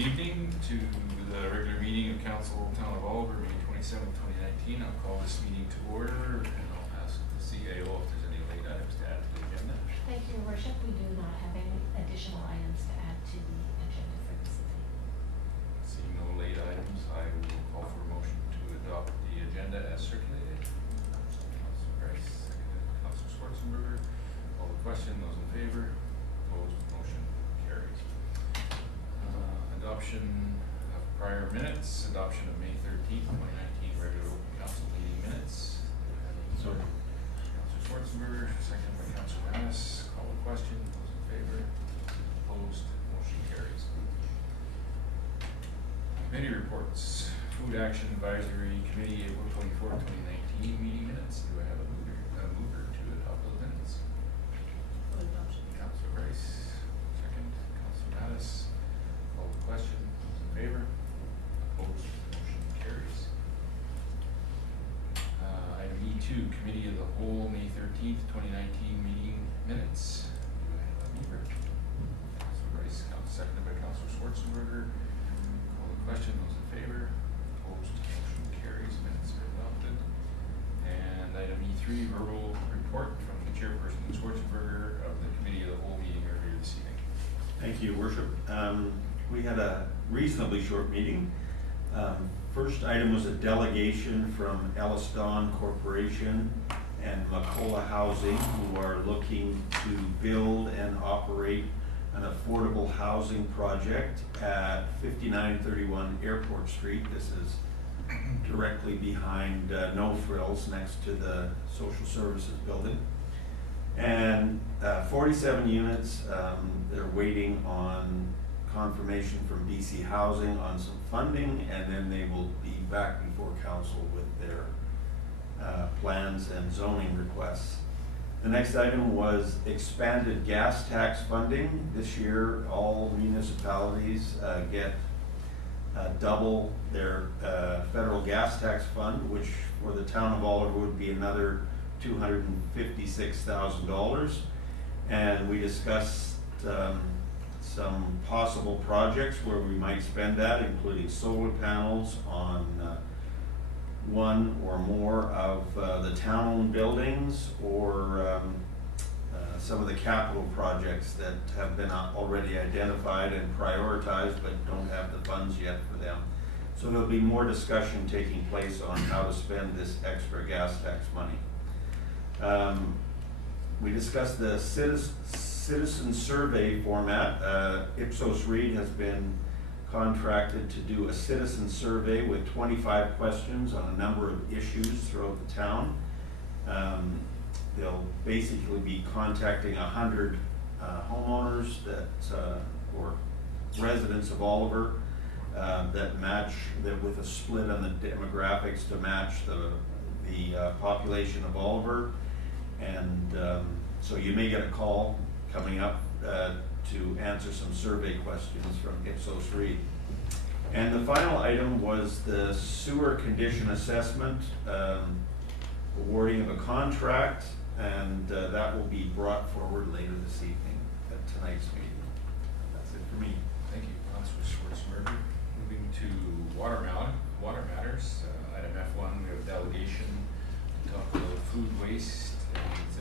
evening to the regular meeting of Council Town of Oliver, May 27, 2019. I'll call this meeting to order and I'll ask the CAO if there's any late items to add to the agenda. Thank you, Your Worship. We do not have any additional items to add to the agenda for this evening. Seeing no late items, I will call for a motion to adopt the agenda as circulated. Councillor Price, seconded Councillor Schwartzenberger. Call the question. Those in favor? Opposed? Motion carries. Adoption of prior minutes. Adoption of May 13th, 2019 regular open council meeting minutes. Sorry. Councillor Schwartzenberger, seconded by Councillor Manis. Call the question. Those in favor? Opposed? Motion carries. Committee reports. Food Action Advisory Committee, April 24, 2019 meeting minutes. Do I have a mover to adopt those minutes? Councillor Rice, second. Councillor Mattis. Call the question. Those in favor? Opposed? Motion carries. Item E2, Committee of the Whole, May 13th, 2019 meeting minutes. Do I have a mover? Councillor Rice, seconded by Councillor Schwartzenberger. Call the question. Those in favor? Opposed? Motion carries. Minutes are adopted. And item E3, verbal report from the Chairperson Schwartzenberger of the Committee of the Whole meeting earlier this evening. Thank you, Worship. We had a reasonably short meeting. First item was a delegation from Elliston Corporation and Machial Housing, who are looking to build and operate an affordable housing project at 5931 Airport Street. This is directly behind No Frills, next to the Social Services Building. And 47 units. They're waiting on confirmation from BC Housing on some funding, and then they will be back before council with their plans and zoning requests. The next item was expanded gas tax funding. This year, all municipalities get double their federal gas tax fund, which for the town of Oliver would be another $256,000. And we discussed some possible projects where we might spend that, including solar panels on one or more of the town-owned buildings, or some of the capital projects that have been already identified and prioritized but don't have the funds yet for them. So there'll be more discussion taking place on how to spend this extra gas tax money. We discussed the citizen survey format. Ipsos Reid has been contracted to do a citizen survey with 25 questions on a number of issues throughout the town. They'll basically be contacting 100 homeowners or residents of Oliver that match with a split on the demographics to match the population of Oliver. And so you may get a call coming up to answer some survey questions from Ipsos Reid. And the final item was the sewer condition assessment, awarding of a contract, and that will be brought forward later this evening at tonight's meeting. That's it for me. Thank you, Councillor Schwartzenberger. Moving to water matters. Item F1, we have delegation to talk about food waste and its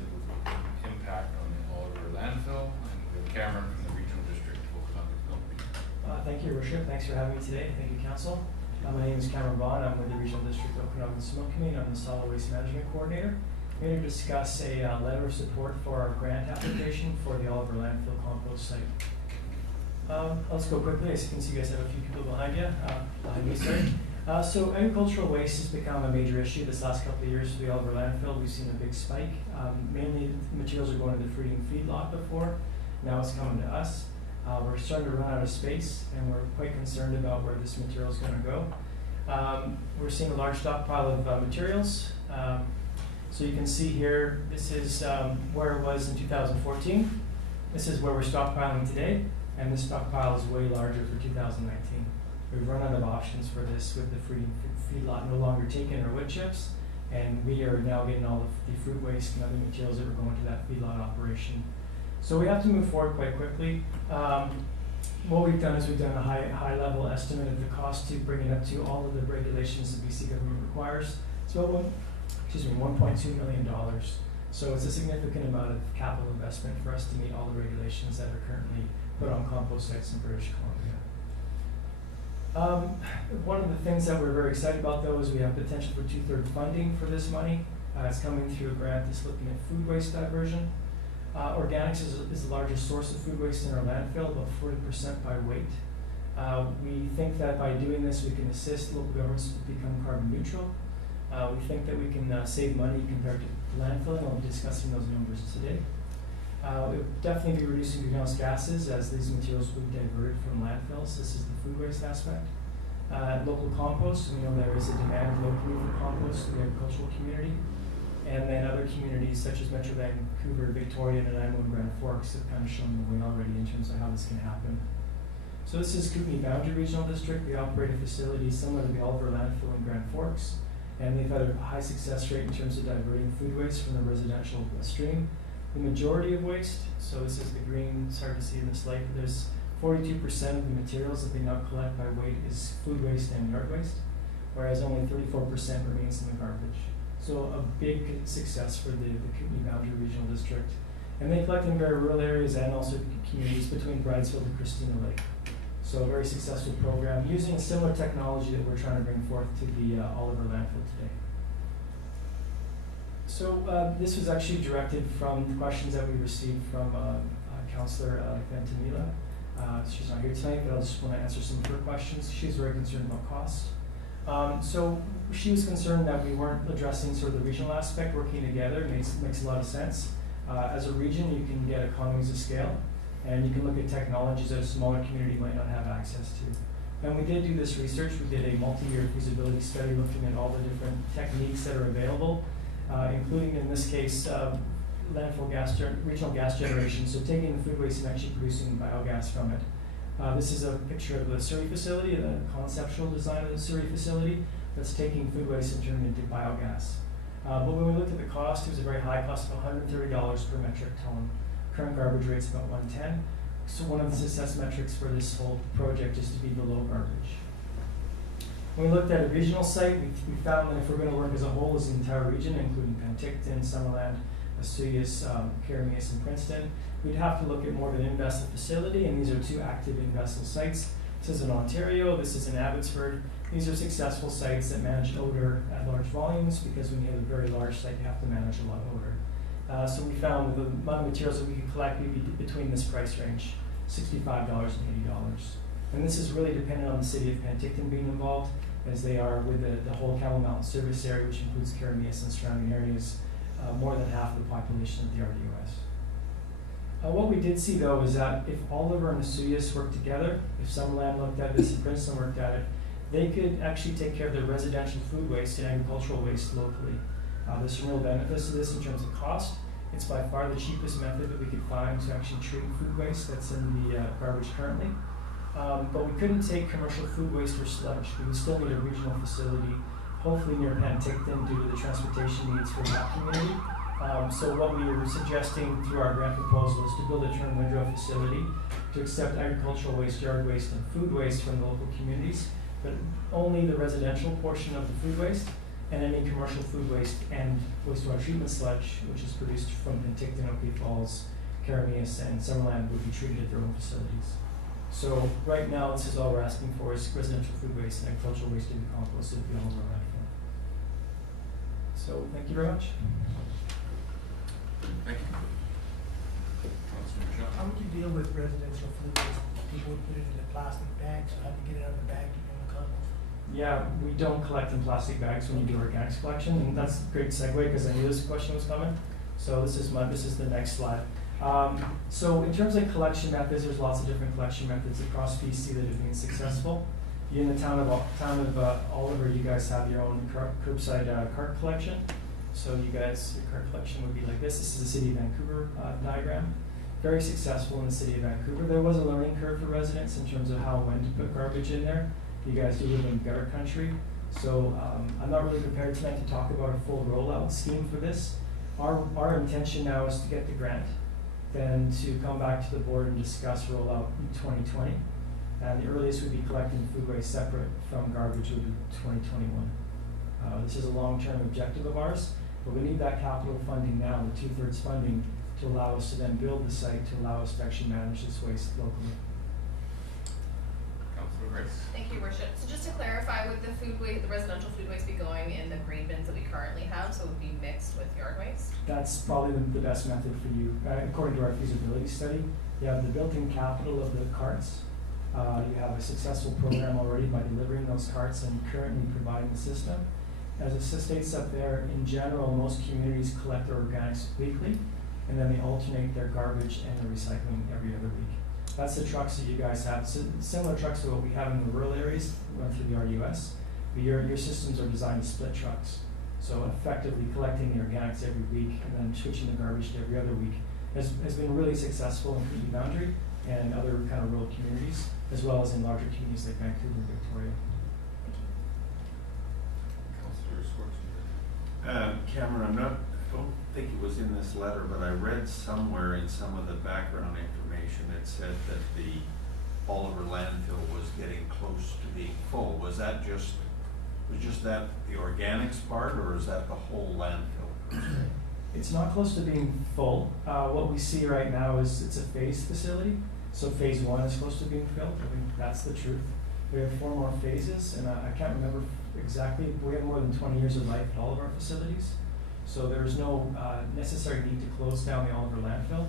impact on the Oliver landfill. And we have Cameron from the Regional District of Okanagan-Similkameen. Thank you, Your Worship. Thanks for having me today. Thank you, Council. My name is Cameron Baughn. I'm with the Regional District of Okanagan-Similkameen. I'm the Solid Waste Management Coordinator. I'm here to discuss a letter of support for our grant application for the Oliver landfill compost site. Let's go quickly. As you can see, you guys have a few people behind you, behind me, sorry. So agricultural waste has become a major issue this last couple of years for the Oliver landfill. We've seen a big spike. Mainly materials are going to the feeding feedlot before. Now it's coming to us. We're starting to run out of space, and we're quite concerned about where this material is going to go. We're seeing a large stockpile of materials. So you can see here, this is where it was in 2014. This is where we're stockpiling today, and this stockpile is way larger for 2019. We've run out of options for this with the feedlot no longer taking our wood chips, and we are now getting all of the fruit waste and other materials that were going to that feedlot operation. So we have to move forward quite quickly. what we've done is we've done a high level estimate of the cost to bring it up to all of the regulations the BC government requires. So $1.2 million. So it's a significant amount of capital investment for us to meet all the regulations that are currently put on compost sites in British Columbia. One of the things that we're very excited about though is we have potential for 2/3 funding for this money. It's coming through a grant that's looking at food waste diversion. Organics is the largest source of food waste in our landfill, about 40% by weight. We think that by doing this we can assist local governments to become carbon neutral. We think that we can save money compared to landfill, and I'll be discussing those numbers today. It would definitely be reducing greenhouse gases as these materials will be diverted from landfills. This is the food waste aspect. Local compost, we know there is a demand locally for compost in the agricultural community. And then other communities such as Metro Vancouver, Victoria, Nanaimo, and Grand Forks have kind of shown the way already in terms of how this can happen. So this is Kootenay Boundary Regional District. They operate a facility similar to the Oliver Landfill in Grand Forks. And they've had a high success rate in terms of diverting food waste from the residential stream. The majority of waste, so this is the green, it's hard to see in this light, but there's 42% of the materials that they now collect by weight is food waste and yard waste, whereas only 34% remains in the garbage. So a big success for the Kootenay Boundary Regional District. And they collect in very rural areas and also communities between Bridesville and Christina Lake. So a very successful program using a similar technology that we're trying to bring forth to the Oliver landfill today. So this was actually directed from questions that we received from Councillor Ventimila. She's not here tonight, but I just want to answer some of her questions. She's very concerned about cost. So she was concerned that we weren't addressing sort of the regional aspect, working together. It makes a lot of sense. As a region, you can get economies of scale, and you can look at technologies that a smaller community might not have access to. And we did do this research. We did a multi-year feasibility study looking at all the different techniques that are available, including in this case, landfill regional gas generation. So taking the food waste and actually producing biogas from it. This is a picture of the Surrey facility, the conceptual design of the Surrey facility that's taking food waste and turning it into biogas. But when we looked at the cost, it was a very high cost of $130 per metric ton. Current garbage rate's about 110. So one of the success metrics for this whole project is to be below garbage. When we looked at a regional site, we found that if we're going to work as a whole as the entire region, including Penticton, Summerland, Osoyoos, Karameas, and Princeton, we'd have to look at more of an in-vessel facility, and these are two active in-vessel sites. This is in Ontario, this is in Abbotsford. These are successful sites that manage odor at large volumes, because when you have a very large site, you have to manage a lot of odor. So we found the amount of materials that we could collect would be between this price range, $65 and $80. And this is really dependent on the city of Penticton being involved, as they are with the whole Camel Mountain service area, which includes Karameas and surrounding areas, more than half of the population of the RDOS. What we did see though is that if Oliver and Osoyoos worked together, if Summerland looked at this and Princeton worked at it, they could actually take care of their residential food waste and agricultural waste locally. There's some real benefits to this in terms of cost. It's by far the cheapest method that we could find to actually treat food waste that's in the garbage currently. But we couldn't take commercial food waste or sludge. We would still need a regional facility, hopefully near Penticton due to the transportation needs for that community. So what we were suggesting through our grant proposal is to build a term windrow facility to accept agricultural waste, yard waste, and food waste from local communities, but only the residential portion of the food waste, and any commercial food waste and wastewater treatment sludge, which is produced from Penticton, Oakey Falls, Karameas, and Summerland, would be treated at their own facilities. So right now, this is all we're asking for is residential food waste and agricultural waste to be composted beyond our landfill. So thank you very much. Thank you. Councillor Machial. How would you deal with residential food waste? People would put it in a plastic bag, so how do you get it out of the bag to be able to compost? Yeah, we don't collect in plastic bags when you do organics collection, and that's a great segue because I knew this question was coming. So this is the next slide. So in terms of collection methods, there's lots of different collection methods across BC that have been successful. In the town of Oliver, you guys have your own curbside cart collection. So you guys, your cart collection would be like this. This is the City of Vancouver diagram. Very successful in the City of Vancouver. There was a learning curve for residents in terms of how when to put garbage in there. You guys do live in gutter country. So I'm not really prepared tonight to talk about a full rollout scheme for this. Our intention now is to get the grant. then to come back to the board and discuss rollout in 2020. And the earliest we'd be collecting food waste separate from garbage would be 2021. This is a long-term objective of ours, but we need that capital funding now, the 2/3 funding, to allow us to then build the site to allow us to actually manage this waste locally. Councillor Rice. Thank you, Your Worship. So just to clarify, would the food waste, the residential food waste be going in the green bins that we currently have, so it would be mixed with yard waste? That's probably the best method for you. According to our feasibility study, you have the built-in capital of the carts. You have a successful program already by delivering those carts and currently providing the system. As it states up there, in general, most communities collect their organics weekly, and then they alternate their garbage and their recycling every other week. That's the trucks that you guys have. Similar trucks to what we have in the rural areas, run through the RUS, but your systems are designed to split trucks. So effectively collecting the organics every week and then switching the garbage to every other week has been really successful in Kootenay Boundary and other kind of rural communities, as well as in larger communities like Vancouver and Victoria. Councillor Schwartzenberger. Cameron, I don't think it was in this letter, but I read somewhere in some of the background information, it said that the Oliver landfill was getting close to being full. Was that just that the organics part, or is that the whole landfill? It's not close to being full. What we see right now is it's a phased facility. So phase 1 is close to being filled. I think that's the truth. We have 4 more phases, and I can't remember exactly. We have more than 20 years of life at all of our facilities. So there's no necessary need to close down the Oliver landfill.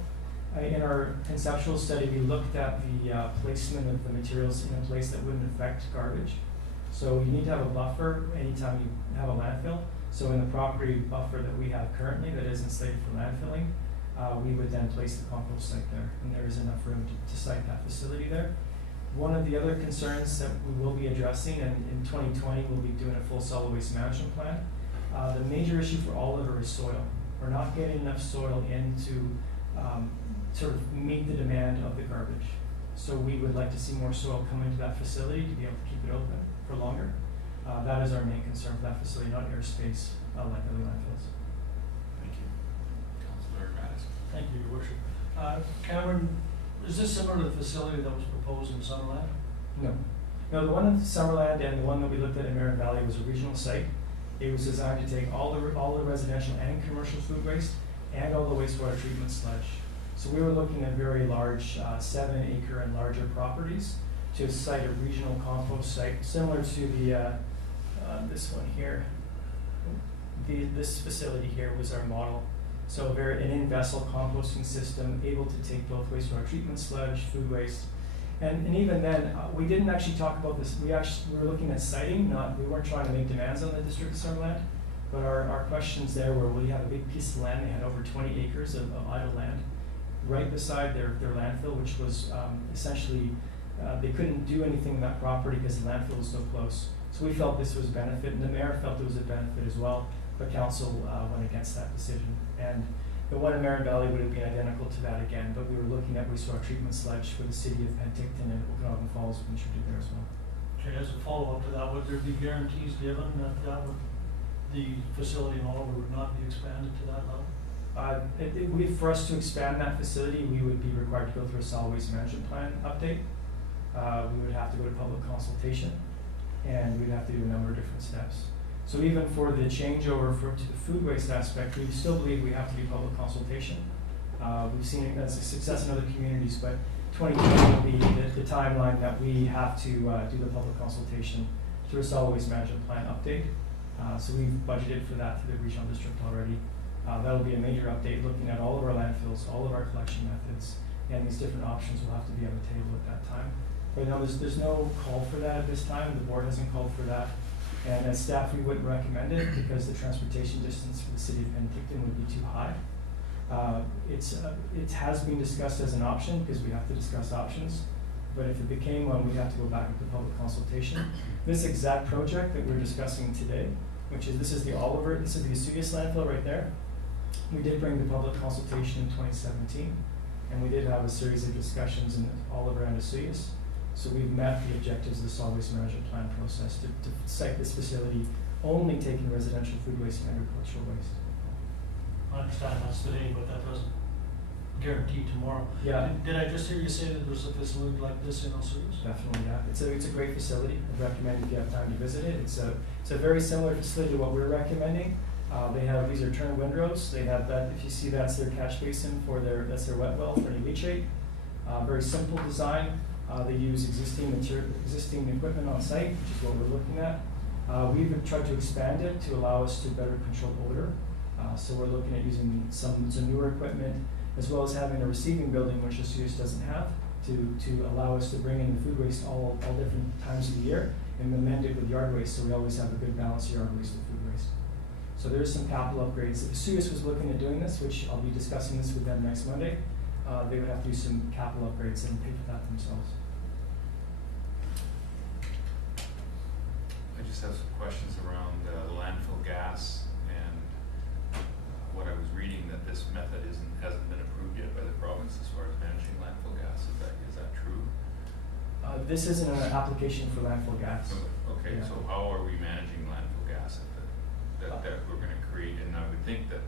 In our conceptual study, we looked at the placement of the materials in a place that wouldn't affect garbage. So you need to have a buffer anytime you have a landfill. So in the property buffer that we have currently that isn't slated for landfilling, we would then place the compost site there, and there is enough room to site that facility there. One of the other concerns that we will be addressing, and in 2020 we'll be doing a full solid waste management plan. The major issue for Oliver is soil. We're not getting enough soil in to sort of meet the demand of the garbage. So we would like to see more soil come into that facility to be able to keep it open for longer. That is our main concern for that facility, not airspace like other landfills. Thank you. Councillor Mattis. Thank you, Your Worship. Cameron, is this similar to the facility that was proposed in Summerland? No. No, the one in Summerland and the one that we looked at in Merritt Valley was a regional site. It was designed to take all the residential and commercial food waste and all the wastewater treatment sludge. So we were looking at very large, 7-acre and larger properties to site a regional compost site, similar to the this one here. This facility here was our model. So an in-vessel composting system able to take both wastewater treatment sludge, food waste, and even then, we didn't actually talk about this. We were looking at siting, we weren't trying to make demands on the District of Summerland, but our questions there were, we have a big piece of land. They had over 20 acres of idle land right beside their landfill, which was essentially, they couldn't do anything in that property because the landfill was so close. So we felt this was a benefit, and the mayor felt it was a benefit as well, but council went against that decision. And the one in Merritt Valley would have been identical to that again, but we were looking at wastewater treatment sludge for the city of Penticton and Okanagan Falls, we should do there as well. Okay, as a follow-up to that, would there be guarantees given that the facility in Oliver would not be expanded to that level? For us to expand that facility, we would be required to go through a solid waste management plan update. We would have to go to public consultation, and we'd have to do a number of different steps. So even for the changeover to the food waste aspect, we still believe we have to do public consultation. We've seen it as a success in other communities, but 2020 will be the timeline that we have to do the public consultation through a solid waste management plan update. So we've budgeted for that through the regional district already. That'll be a major update looking at all of our landfills, all of our collection methods, and these different options will have to be on the table at that time. But no, there's no call for that at this time. The board hasn't called for that. And as staff, we wouldn't recommend it because the transportation distance for the city of Penticton would be too high. It has been discussed as an option because we have to discuss options. But if it became one, we'd have to go back into public consultation. This exact project that we're discussing today, this is the Osoyoos landfill right there. We did bring the public consultation in 2017, and we did have a series of discussions in Oliver and Osoyoos. So we've met the objectives of the solid waste management plan process to site this facility only taking residential food waste and agricultural waste. I understand that's today, but that doesn't guarantee tomorrow. Yeah. Did I just hear you say that there's a facility like this in Oswego? Definitely, yeah. It's a great facility. I'd recommend if you have time to visit it. It's a very similar facility to what we're recommending. These are turned windrows. They have that, if you see, that's their catch basin that's their wet well for any leachate. Very simple design. They use existing equipment on site, which is what we're looking at. We've tried to expand it to allow us to better control odor. So we're looking at using some newer equipment, as well as having a receiving building, which Oswego doesn't have, to allow us to bring in the food waste all different times of the year and amend it with yard waste, so we always have a good balance of yard waste and food waste. So there's some capital upgrades. If Oswego was looking at doing this, which I'll be discussing this with them next Monday, they would have to do some capital upgrades and pay for that themselves. I just have some questions around landfill gas, and what I was reading, that this method hasn't been approved yet by the province as far as managing landfill gas. Is that true? This isn't an application for landfill gas. Okay, Yeah. so how are we managing landfill gas that we're going to create? And I would think that,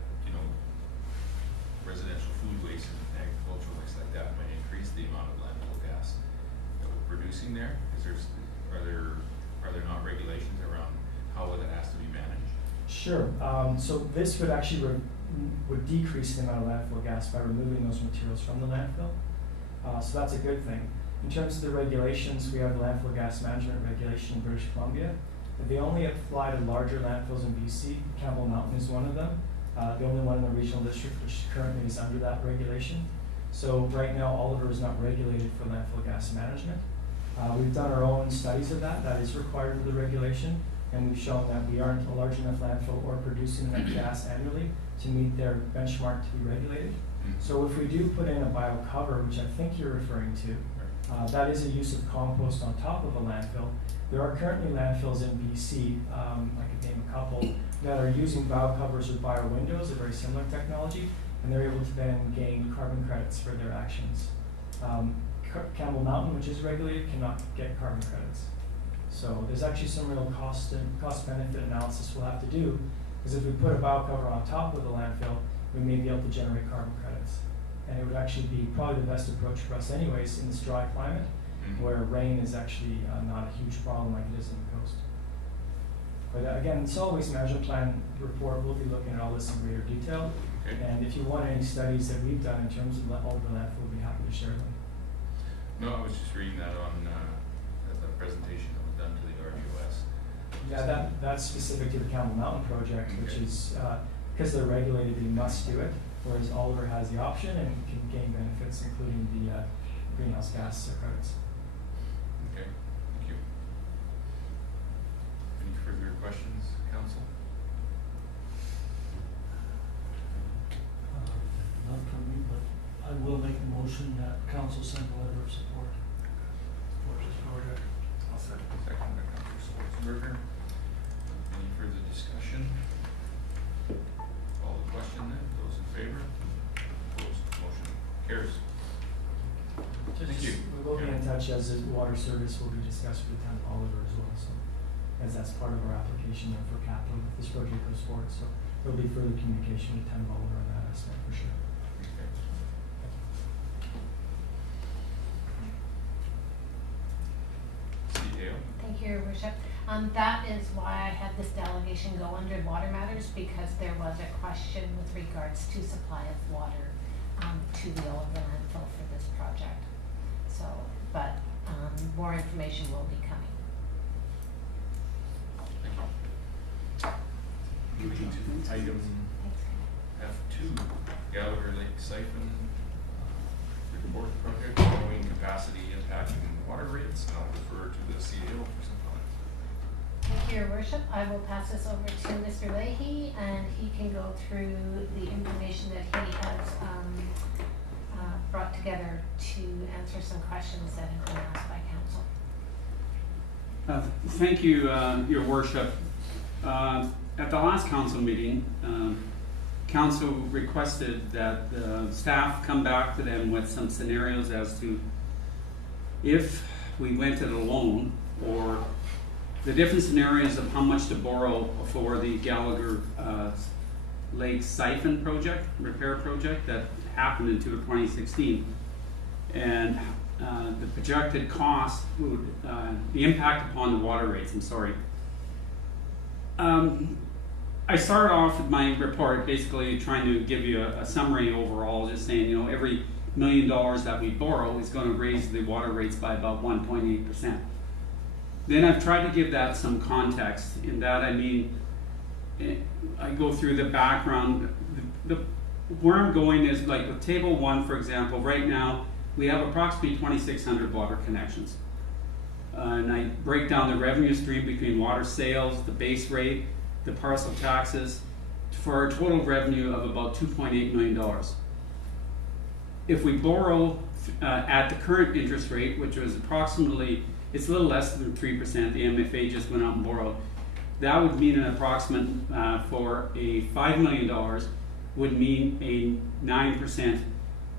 residential food waste and agricultural waste like that might increase the amount of landfill gas that we're producing there. Are there not regulations around how that has to be managed? Sure. So this would actually would decrease the amount of landfill gas by removing those materials from the landfill. So that's a good thing. In terms of the regulations, we have the landfill gas management regulation in British Columbia. They only apply to larger landfills in BC. Campbell Mountain is one of them. The only one in the regional district which currently is under that regulation. So right now, Oliver is not regulated for landfill gas management. We've done our own studies of that. That is required of the regulation, and we've shown that we aren't a large enough landfill or producing enough gas annually to meet their benchmark to be regulated. So if we do put in a bio cover, which I think you're referring to, that is a use of compost on top of a landfill. There are currently landfills in BC, I could name a couple, that are using bio covers or bio windows, a very similar technology, and they're able to then gain carbon credits for their actions. Campbell Mountain, which is regulated, cannot get carbon credits. So there's actually some real cost-benefit analysis we'll have to do, because if we put a bio cover on top of the landfill, we may be able to generate carbon credits. And it would actually be probably the best approach for us anyways in this dry climate, where rain is actually not a huge problem like it is on the coast. But again, the solid waste management plan report, we'll be looking at all this in greater detail. Okay. And if you want any studies that we've done in terms of all the landfill, we'll be happy to share them. No, I was just reading that on the presentation that was done to the RGOS. Yeah, that's specific to the Campbell Mountain project, which Okay. is, because they're regulated, they must do it, whereas Oliver has the option and can gain benefits, including the greenhouse gas credits. Okay, thank you. Any further questions, council? Not from me, but I will make a motion that council send a letter of support for this project. I'll second. Second by Councillor Schwartzenberger. Any further discussion? Call the question then. Those in favor? Opposed? Motion carries. Thank you. We will be in touch as the water service will be discussed with the town of Oliver as well, so, as that's part of our application for capital, if this project goes forward, so there'll be further communication with the town of Oliver on that aspect for sure. Okay. CEO. Thank you, Your Worship. That is why I had this delegation go under water matters, because there was a question with regards to supply of water to the Oliver landfill for this project. So, but more information will be coming. Thank you. Moving to item Thanks. F2, Gallagher Lake Siphon report project showing capacity impacting water rates. And I'll refer to the CEO for some comments. Thank you, Your Worship. I will pass this over to Mr. Leahy, and he can go through the information that he has brought together to answer some questions that have been asked by council. Thank you, Your Worship. At the last council meeting, council requested that the staff come back to them with some scenarios as to if we went it alone, or the different scenarios of how much to borrow for the Gallagher Lake Siphon project, repair project that happened in 2016. And the projected cost would, the impact upon the water rates, I started off with my report basically trying to give you a summary overall, just saying, you know, every $1 million that we borrow is going to raise the water rates by about 1.8%. Then I've tried to give that some context. In that, I mean, I go through the background. Where I'm going is like with table 1, for example. Right now, we have approximately 2,600 water connections. And I break down the revenue stream between water sales, the base rate, the parcel taxes, for a total revenue of about $2.8 million. If we borrow at the current interest rate, which was approximately, it's a little less than 3%, the MFA just went out and borrowed, that would mean an approximate for a $5 million would mean a 9%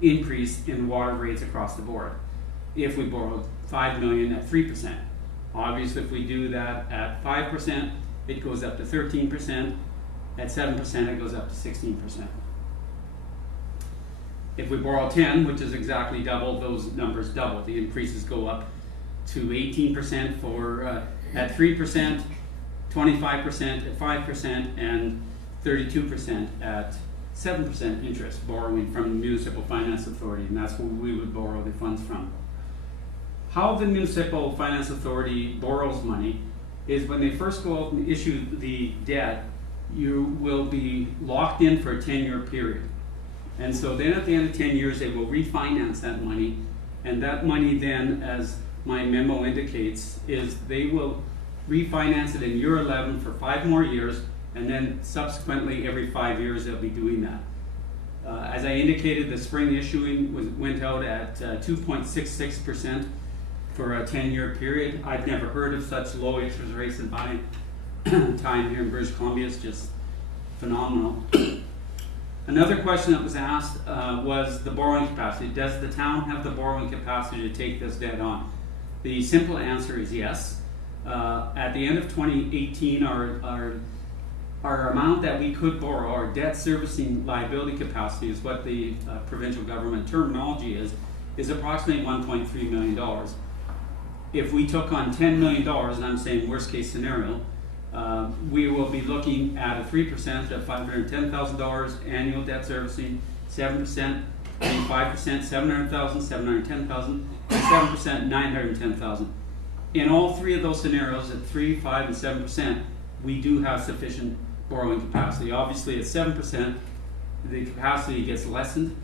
increase in water rates across the board. If we borrowed $5 million at 3%. Obviously, if we do that at 5%, it goes up to 13%. At 7%, it goes up to 16%. If we borrow 10, which is exactly double, those numbers double. The increases go up to 18% for at 3%, 25% at 5%, and 32% at 7% interest, borrowing from the Municipal Finance Authority, and that's where we would borrow the funds from. How the Municipal Finance Authority borrows money is when they first go out and issue the debt, you will be locked in for a 10-year period. And so then at the end of 10 years, they will refinance that money, and that money then, as my memo indicates, is they will refinance it in year 11 for 5 more years, and then subsequently every 5 years they'll be doing that. As I indicated, the spring issuing went out at 2.66% for a 10-year period. I've never heard of such low interest rates in my time here in British Columbia. It's just phenomenal. Another question that was asked was the borrowing capacity. Does the town have the borrowing capacity to take this debt on? The simple answer is yes. At the end of 2018, our amount that we could borrow, our debt servicing liability capacity, is what the provincial government terminology is approximately $1.3 million. If we took on $10 million, and I'm saying worst case scenario, we will be looking at a 3% of $510,000 annual debt servicing, 7%, 5%, $700,000, $710,000, and 7%, $910,000. In all 3 of those scenarios, at 3, 5, and 7%, we do have sufficient borrowing capacity. Obviously, at 7%, the capacity gets lessened.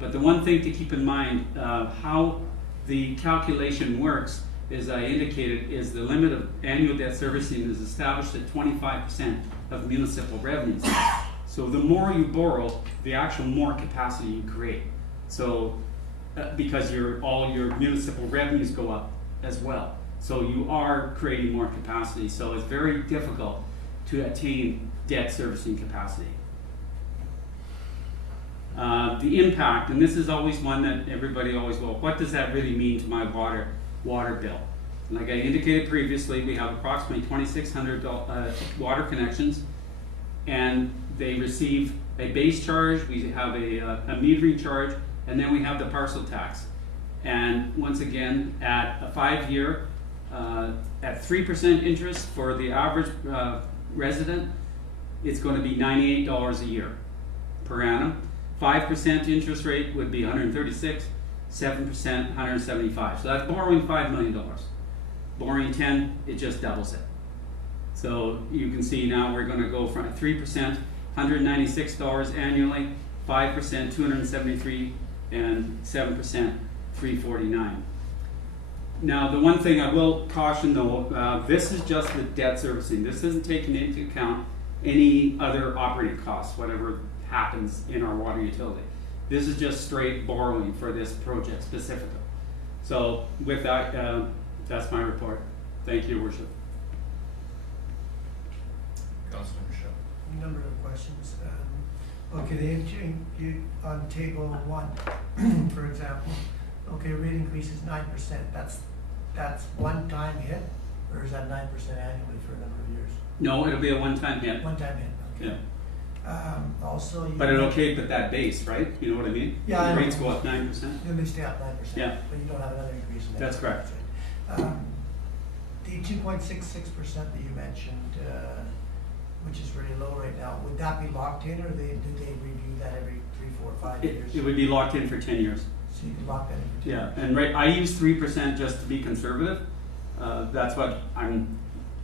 But the one thing to keep in mind, how the calculation works, as I indicated, is the limit of annual debt servicing is established at 25% of municipal revenues. So the more you borrow, the actual more capacity you create. So because all your municipal revenues go up as well. So you are creating more capacity. So it's very difficult to attain debt servicing capacity. The impact, and this is always one that everybody always will, what does that really mean to my water bill? Like I indicated previously, we have approximately 2,600 water connections, and they receive a base charge, we have a metering charge, and then we have the parcel tax. And once again, at a 5-year, at 3% interest for the average resident, it's going to be $98 a year per annum. 5% interest rate would be $136, 7%, $175. So that's borrowing $5 million. Borrowing 10, it just doubles it. So you can see now we're going to go from 3%, $196 annually, 5%, $273, and 7%, $349. Now, the one thing I will caution though, this is just the debt servicing. This isn't taking into account any other operating costs, whatever happens in our water utility. This is just straight borrowing for this project specifically. So with that, that's my report. Thank you, Your Worship. Councillor Machial. Number of questions. Okay, on table 1, for example, okay, rate increase is 9%. That's one-time hit, or is that 9% annually for a number of years? No, it'll be a one-time hit. One-time hit, okay. Also, you. But it'll keep at that base, right? You know what I mean? Yeah, I The know. rates go up 9%. Then they stay up 9%. Yeah. But you don't have another increase in that. That's correct. The 2.66% that you mentioned, which is really low right now, would that be locked in, or do they review that every 3, 4, 5 years? It would be locked in for 10 years. So you can lock that in for 10 Yeah, years? and right, I use 3% just to be conservative. That's what I'm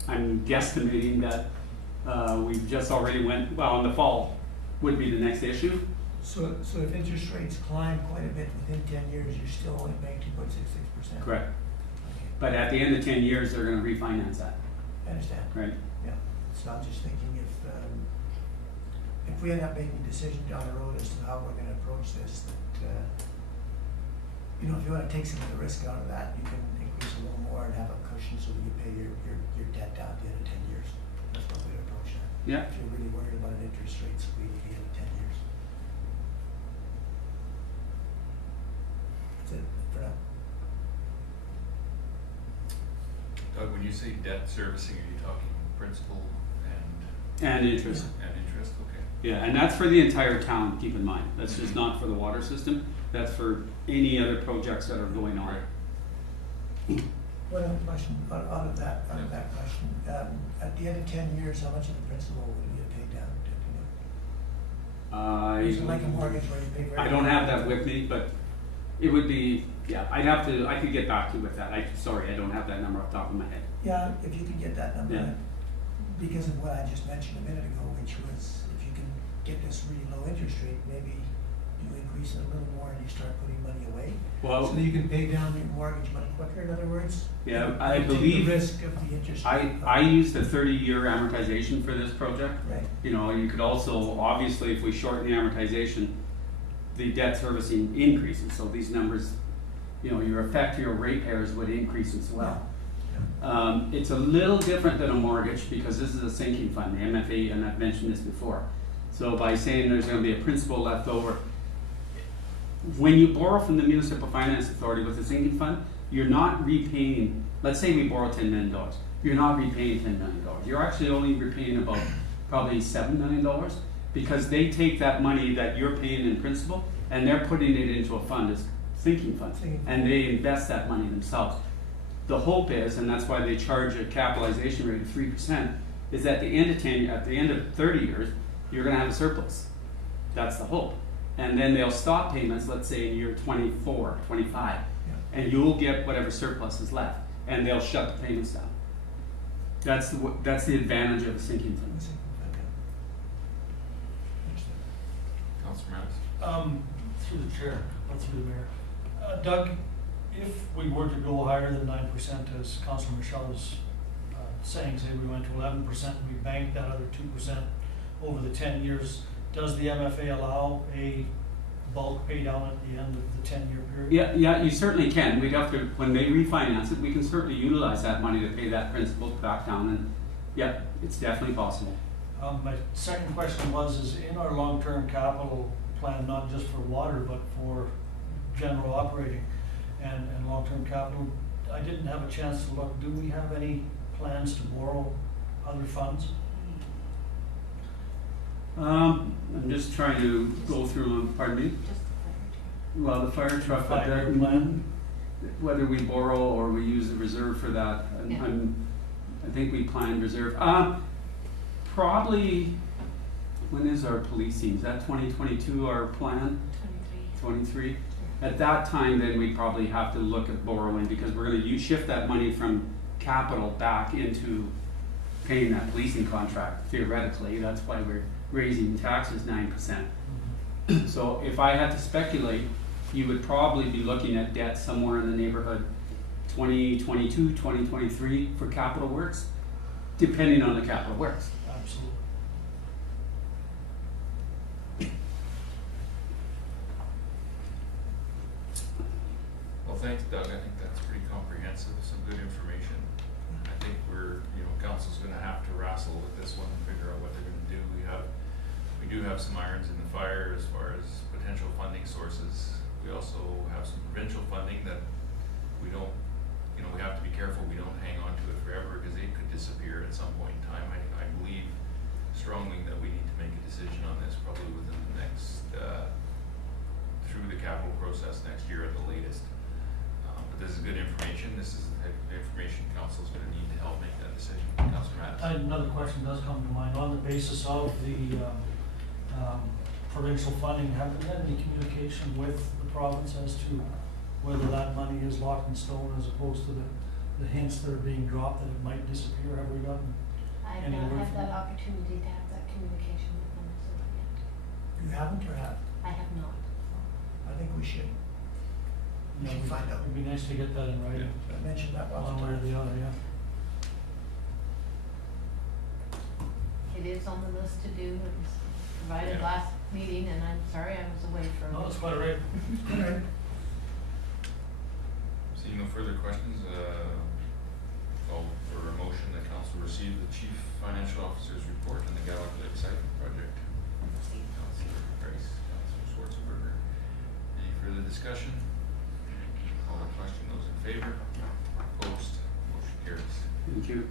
guesstimating that we've just already went, well, in the fall would be the next issue. So if interest rates climb quite a bit within 10 years, you're still only paying 2.66%? Correct. Okay, But at the end of 10 years, they're gonna refinance that, I understand. right? Yeah, so I'm just thinking if we end up making a decision down the road as to how we're gonna approach this, that, you know, if you wanna take some of the risk out of that, you can increase a little more and have a cushion so that you pay your debt down at the end of 10 years. That's one way to approach that. Yeah. If you're really worried about an interest rate squeeze at the end of 10 years. That's it for now. Doug, when you say debt servicing, are you talking principal And interest. and interest? Okay. Yeah, and that's for the entire town, keep in mind. That's just not for the water system. That's for any other projects that are going on. One other question out of that question. At the end of 10 years, how much of the principal will you get paid down? Do you know? Is it like a mortgage where you pay very? I don't have that with me, but it would be, yeah, I could get back to you with that. Sorry, I don't have that number off the top of my head. Yeah, if you can get that number, Yeah. because of what I just mentioned a minute ago, which was if you can get this really low interest rate, maybe you increase it a little more and you start putting money away. Well, So that you can pay down your mortgage much quicker, in other words? yeah, I You take believe, the risk of the interest rate. I used a 30-year amortization for this project. Right, You know, you could also, obviously, if we shorten the amortization, the debt servicing increases, so these numbers, you know, your ratepayers would increase as well. It's a little different than a mortgage because this is a sinking fund, the MFA, and I've mentioned this before. So by saying there's gonna be a principal left over, when you borrow from the Municipal Finance Authority with a sinking fund, you're not repaying, let's say we borrow $10 million, you're not repaying $10 million. You're actually only repaying about probably $7 million because they take that money that you're paying in principal and they're putting it into a fund, as sinking fund, and they invest that money themselves. The hope is, and that's why they charge a capitalization rate of 3%, is at the end of 30 years, you're gonna have a surplus. That's the hope. And then they'll stop payments, let's say in year 24, 25, and you'll get whatever surplus is left, and they'll shut the payments down. That's the advantage of a sinking fund. Councillor Mattis? Through the chair, or through the mayor. Doug, if we were to go higher than 9%, as Councillor Machial was saying, say we went to 11%, we banked that other 2% over the 10 years, does the MFA allow a bulk pay down at the end of the 10-year period? Yeah, you certainly can. We'd have to, when they refinance it, we can certainly utilize that money to pay that principal back down, and yeah, it's definitely possible. My second question is in our long-term capital plan, not just for water, but for general operating and long-term capital, I didn't have a chance to look, do we have any plans to borrow other funds? I'm just trying to go through them, pardon me? Well, the fire truck, but Five-year plan? whether we borrow or we use the reserve for that, Yeah. I think we planned reserve. Probably, when is our policing? Is that 2022 our plan? 23. At that time, then we probably have to look at borrowing because we're going to shift that money from capital back into paying that policing contract. Theoretically, that's why we're raising taxes 9%. So if I had to speculate, you would probably be looking at debt somewhere in the neighborhood 2022, 2023 for capital works, depending on the capital works. Absolutely. Well, thanks, Doug. I think that's pretty comprehensive, some good information. I think council's gonna have to wrestle with this one and figure out what they're gonna do. We do have some irons in the fire as far as potential funding sources. We also have some provincial funding that we don't, we have to be careful we don't hang on to it forever because it could disappear at some point in time. I believe strongly that we need to make a decision on good information. This is the type of information council's gonna need to help make that decision. Councillor Mattis. Another question does come to mind, on the basis of the, provincial funding, have there been any communication with the province as to whether that money is locked in stone as opposed to the hints that are being dropped that it might disappear? Have we gotten? I have Any not word had from that you? opportunity to have that communication with them as of yet. You haven't or have? I have not. I think we should. We should find out. It'd be nice to get that in writing, I mentioned that one last way or time. the other, yeah. It is on the list to do. It was provided Yeah. last meeting, and I'm sorry I was away for a No, week. that's quite all right. Seeing no further questions, call for a motion that council receive the chief financial officer's report on the Gallagher Siphon project. Councillor Price, Councillor Schwartzenberger. Any further discussion? Call the question. Those in favor? Opposed? Motion carries. Thank you.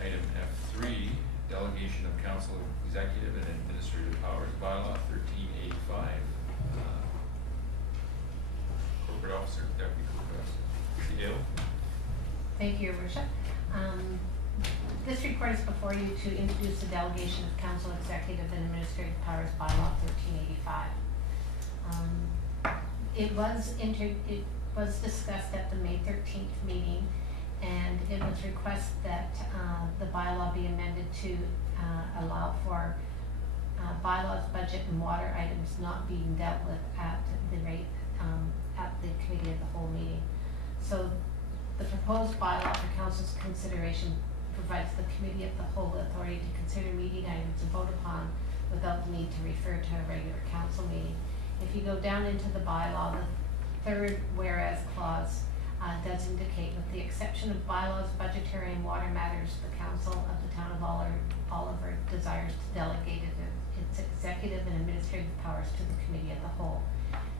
Item F3, delegation of council executive and administrative powers, bylaw 1385. Corporate officer, deputy corporate officer. Sidhu. Thank you, Your Worship. This report is before you to introduce the delegation of council executive and administrative powers bylaw 1385. It was discussed at the May 13th meeting, and it was requested that the bylaw be amended to allow for bylaws, budget, and water items not being dealt with at the committee of the whole meeting. So the proposed bylaw for council's consideration provides the committee of the whole authority to consider meeting items and vote upon without the need to refer to a regular council meeting. If you go down into the bylaw, the third whereas clause does indicate, with the exception of bylaws, budgetary, and water matters, the council of the town of Oliver desires to delegate its executive and administrative powers to the committee of the whole.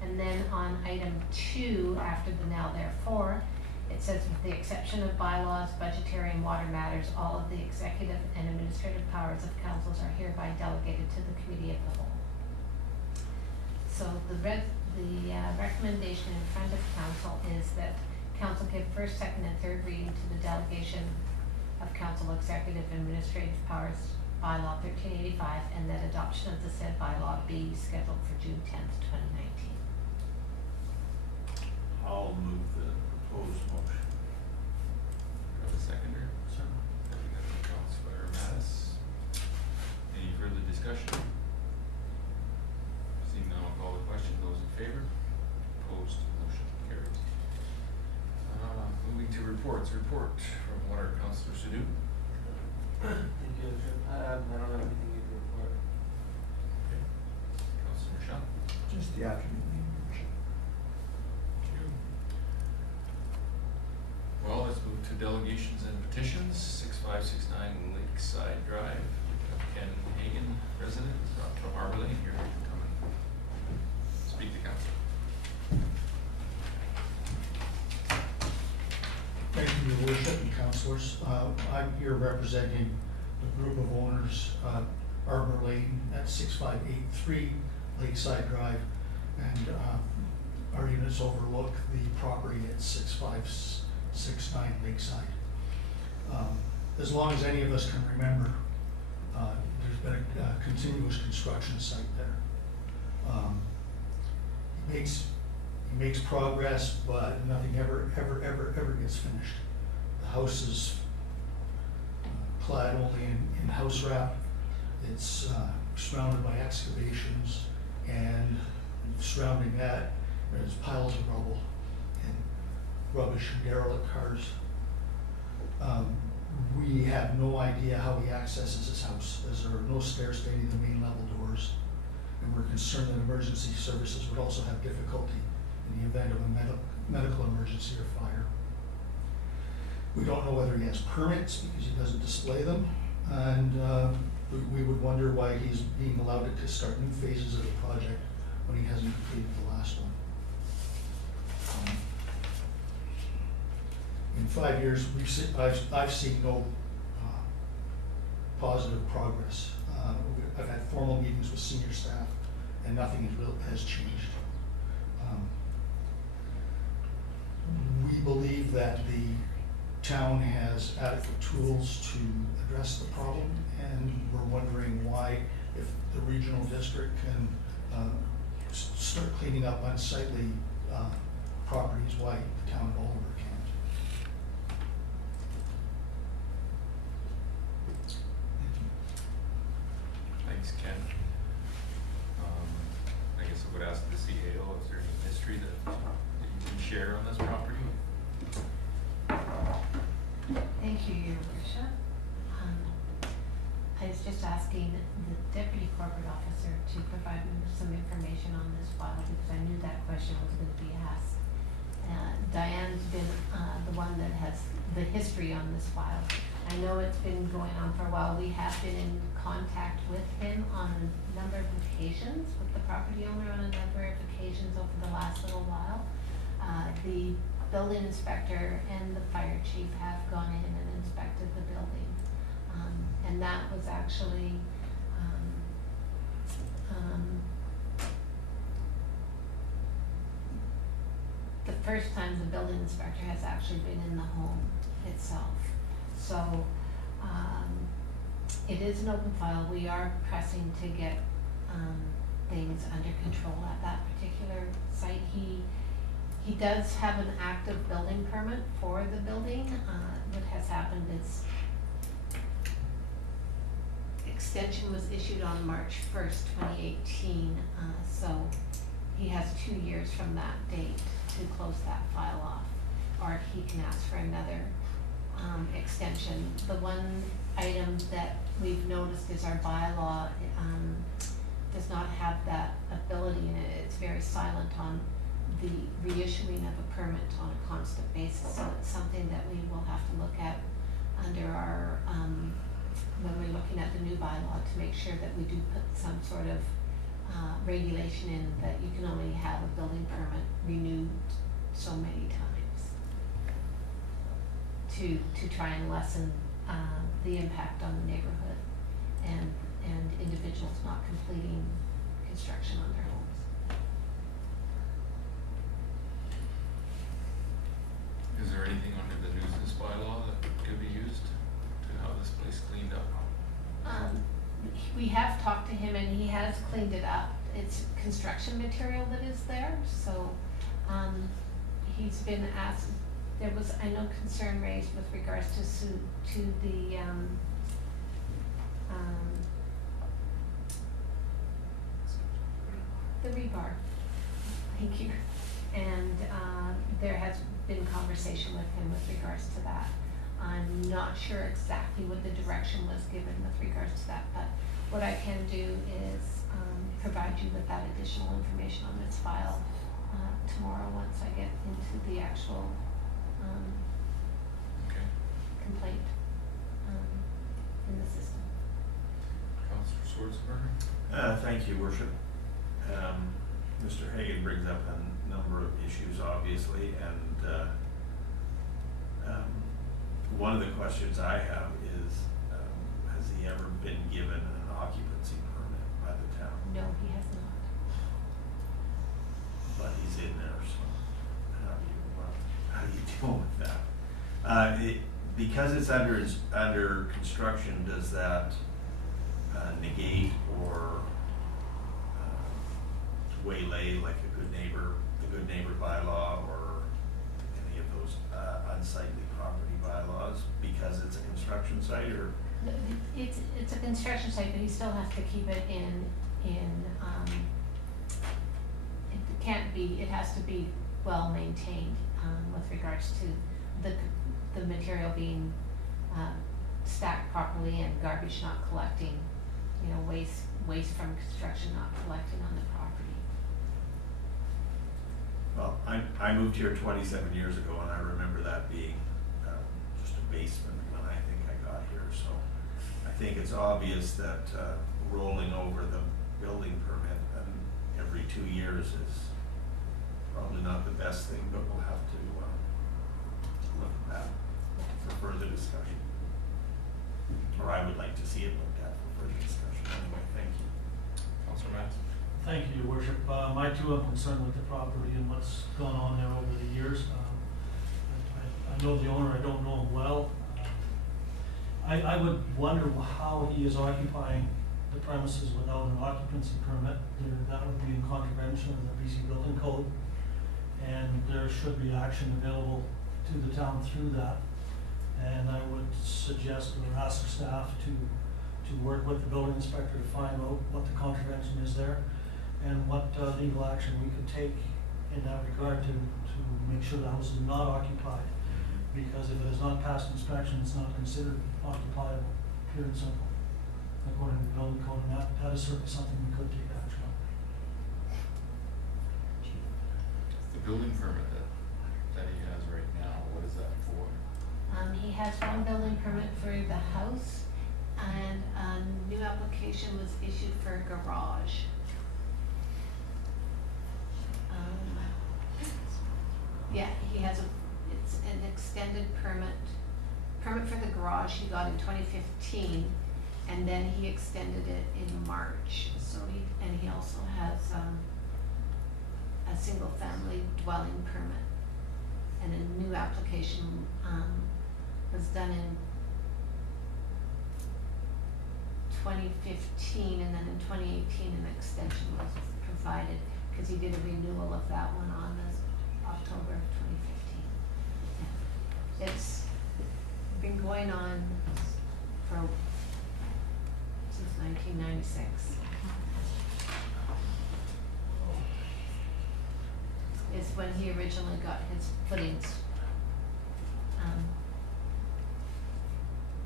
And then on item 2, after the now therefore, it says, with the exception of bylaws, budgetary, and water matters, all of the executive and administrative powers of councils are hereby delegated to the committee of the whole. So the recommendation in front of council is that council give first, second, and third reading to the delegation of council executive and administrative powers bylaw 1385, and that adoption of the said bylaw be scheduled for June 10th, 2019. I'll move the proposed motion. Do I have a seconder? Seconded by Councillor Mattis. Any further discussion? Seeing none, I'll call the question. Those in favor? Opposed? Motion carries. Moving to reports. Report from Water, Councillor Sidhu. Thank you, Chair. I don't have anything to report. Okay. Councillor Machial. Just the afternoon meeting, Your Worship. Thank you. Well, let's move to delegations and petitions. 6569 Lakeside Drive. Ken Hagan, resident from Arbor Lane. Here you can come and speak to council. Thank you, Your Worship and councillors. I'm here representing the group of owners, Arbor Lane at 6583 Lakeside Drive, and our units overlook the property at 6569 Lakeside. As long as any of us can remember, there's been a continuous construction site there. He makes progress, but nothing ever gets finished. The house is clad only in house wrap. It's surrounded by excavations, and surrounding that, there's piles of rubble and rubbish and derelict cars. We have no idea how he accesses his house, as there are no stairs to any of the main level doors, and we're concerned that emergency services would also have difficulty in the event of a medical emergency or fire. We don't know whether he has permits because he doesn't display them, and we would wonder why he's being allowed to start new phases of the project when he hasn't completed the last one. In 5 years, I've seen no positive progress. I've had formal meetings the senior staff, and nothing has changed. We believe that the town has adequate tools to address the problem, and we're wondering why, if the regional district can start cleaning up unsightly properties, why the town of Oliver can't. Thank you. Thanks, Ken. I guess I would ask the CAO if there's any history that you can share on this property. Thank you, Your Worship. I was just asking the Deputy Corporate Officer to provide me with some information on this file because I knew that question was going to be asked. Diane's been the one that has the history on this file. I know it's been going on for a while. We have been in contact with him on a number of occasions, with the property owner on a number of occasions over the last little while. The building inspector and the fire chief have gone in and inspected the building. And that was actually the first time the building inspector has actually been in the home itself. So it is an open file. We are pressing to get things under control at that particular site. He does have an active building permit for the building. What has happened is extension was issued on March 1st, 2018, so he has 2 years from that date to close that file off, or he can ask for another extension. The one item that we've noticed is our bylaw does not have that ability in it. It's very silent on the reissuing of a permit on a constant basis, so it's something that we will have to look at under our when we're looking at the new bylaw to make sure that we do put some sort of regulation in that you can only have a building permit renewed so many times to try and lessen the impact on the neighborhood and individuals not completing construction on their homes. Is there anything under the nuisance bylaw that could be used to have this place cleaned up? We have talked to him and he has cleaned it up. It's construction material that is there, so he's been asked. There was, I know, concern raised with regards to the rebar. Thank you. And there has been conversation with him with regards to that. I'm not sure exactly what the direction was given with regards to that, but what I can do is provide you with that additional information on this file tomorrow once I get into the actual complaint in the system. Councillor Schwartzenberger? Thank you, Worship. Mr. Hagan brings up a number of issues, obviously, and one of the questions I have is, has he ever been given an occupancy permit by the town? No, he has not. But he's in there, so how do you deal with that? Because it's under construction, does that negate or waylay like the good neighbor bylaw or any of those unsightly property bylaws because it's a construction site, or? It's a construction site, but he still has to keep it in it can't be, it has to be well maintained with regards to the material being stacked properly and garbage not collecting, waste from construction not collecting on the property. Well, I moved here 27 years ago, and I remember that being just a basement when I think I got here. So I think it's obvious that rolling over the building permit every 2 years is probably not the best thing, but we'll have to look at that for further discussion. Or I would like to see it looked at for further discussion. Anyway, thank you. Thank you, Your Worship. I too am concerned with the property and what's gone on there over the years. I know the owner, I don't know him well. I would wonder how he is occupying the premises without an occupancy permit. That would be in contravention of the BC Building Code. And there should be action available to the town through that. And I would suggest or ask staff to work with the building inspector to find out what the contravention is there and what legal action we could take in that regard to make sure the house is not occupied. Because if it has not passed inspection, it's not considered occupiable, pure and simple, according to the building code, and that is certainly something we could take action on. The building permit that he has right now, what is that for? He has one building permit for the house, and a new application was issued for a garage. Yeah, he has it's an extended permit for the garage he got in 2015, and then he extended it in March. So he also has a single family dwelling permit, and a new application was done in 2015, and then in 2018 an extension was provided because he did a renewal of that one on October of 2015. Yeah. It's been going on since 1996. It's when he originally got his footings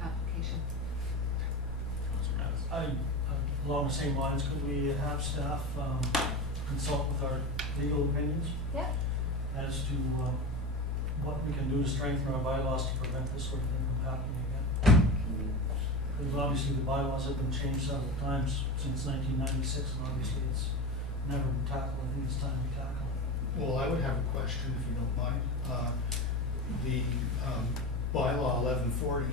application. Along the same lines, could we have staff consult with our legal opinions Yeah. as to what we can do to strengthen our bylaws to prevent this sort of thing from happening again? Because obviously the bylaws have been changed several times since 1996, and obviously it's never been tackled. I think it's time we tackle it. Well, I would have a question, if you don't mind. The bylaw 1140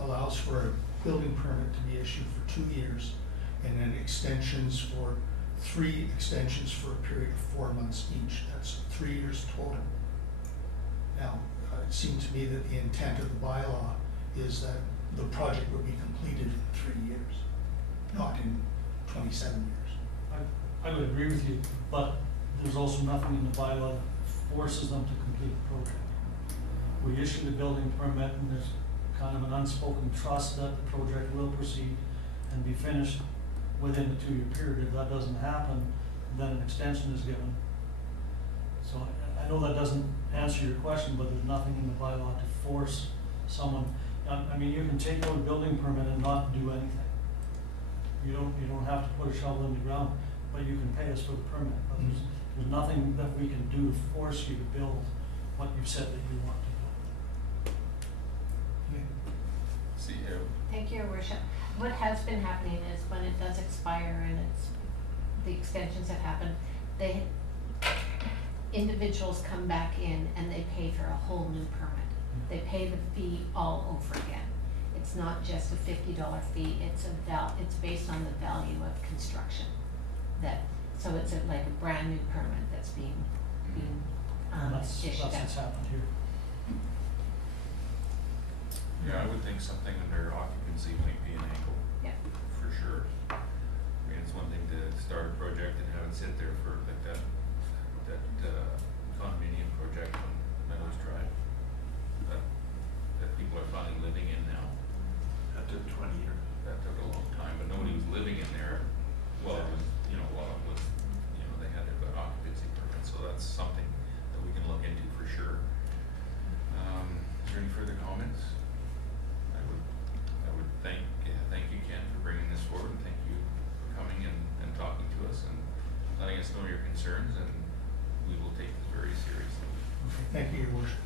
allows for a building permit to be issued for 2 years, and then 3 extensions for a period of 4 months each. That's 3 years total. Now, it seemed to me that the intent of the bylaw is that the project will be completed in 3 years, not in 27 years. I would agree with you, but there's also nothing in the bylaw that forces them to complete the project. We issued a building permit, and there's kind of an unspoken trust that the project will proceed and be finished within the 2-year period. If that doesn't happen, then an extension is given. So I know that doesn't answer your question, but there's nothing in the bylaw to force someone. I mean, you can take out a building permit and not do anything. You don't have to put a shovel in the ground, but you can pay us for the permit. But there's nothing that we can do to force you to build what you've said that you want to do. See how Thank you, Your Worship. What has been happening is when it does expire and the extensions have happened, individuals come back in and they pay for a whole new permit. They pay the fee all over again. It's not just a $50 fee, it's based on the value of construction. So it's like a brand new permit that's being That's issued out. what's happened here. Yeah, I would think something under occupancy might be an angle. Yeah. For sure. I mean, it's one thing to start a project and have it sit there for like that condominium project on Meadows Drive that people are finally living in now. That took 20 years. That took a long time, but nobody was living in there. Well, it was, they had an occupancy permit, so that's something that we can look into for sure. Is there any further comments? I would thank you, Ken, for bringing this forward, and thank you for coming and talking to us and letting us know your concerns, and we will take this very seriously. Okay, thank you, Your Worship.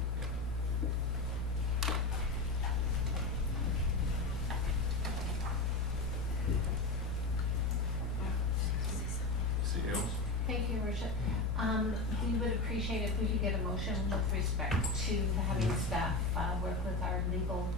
CEOs? Thank you, Your Worship. We would appreciate if we could get a motion with respect to having staff work with our legal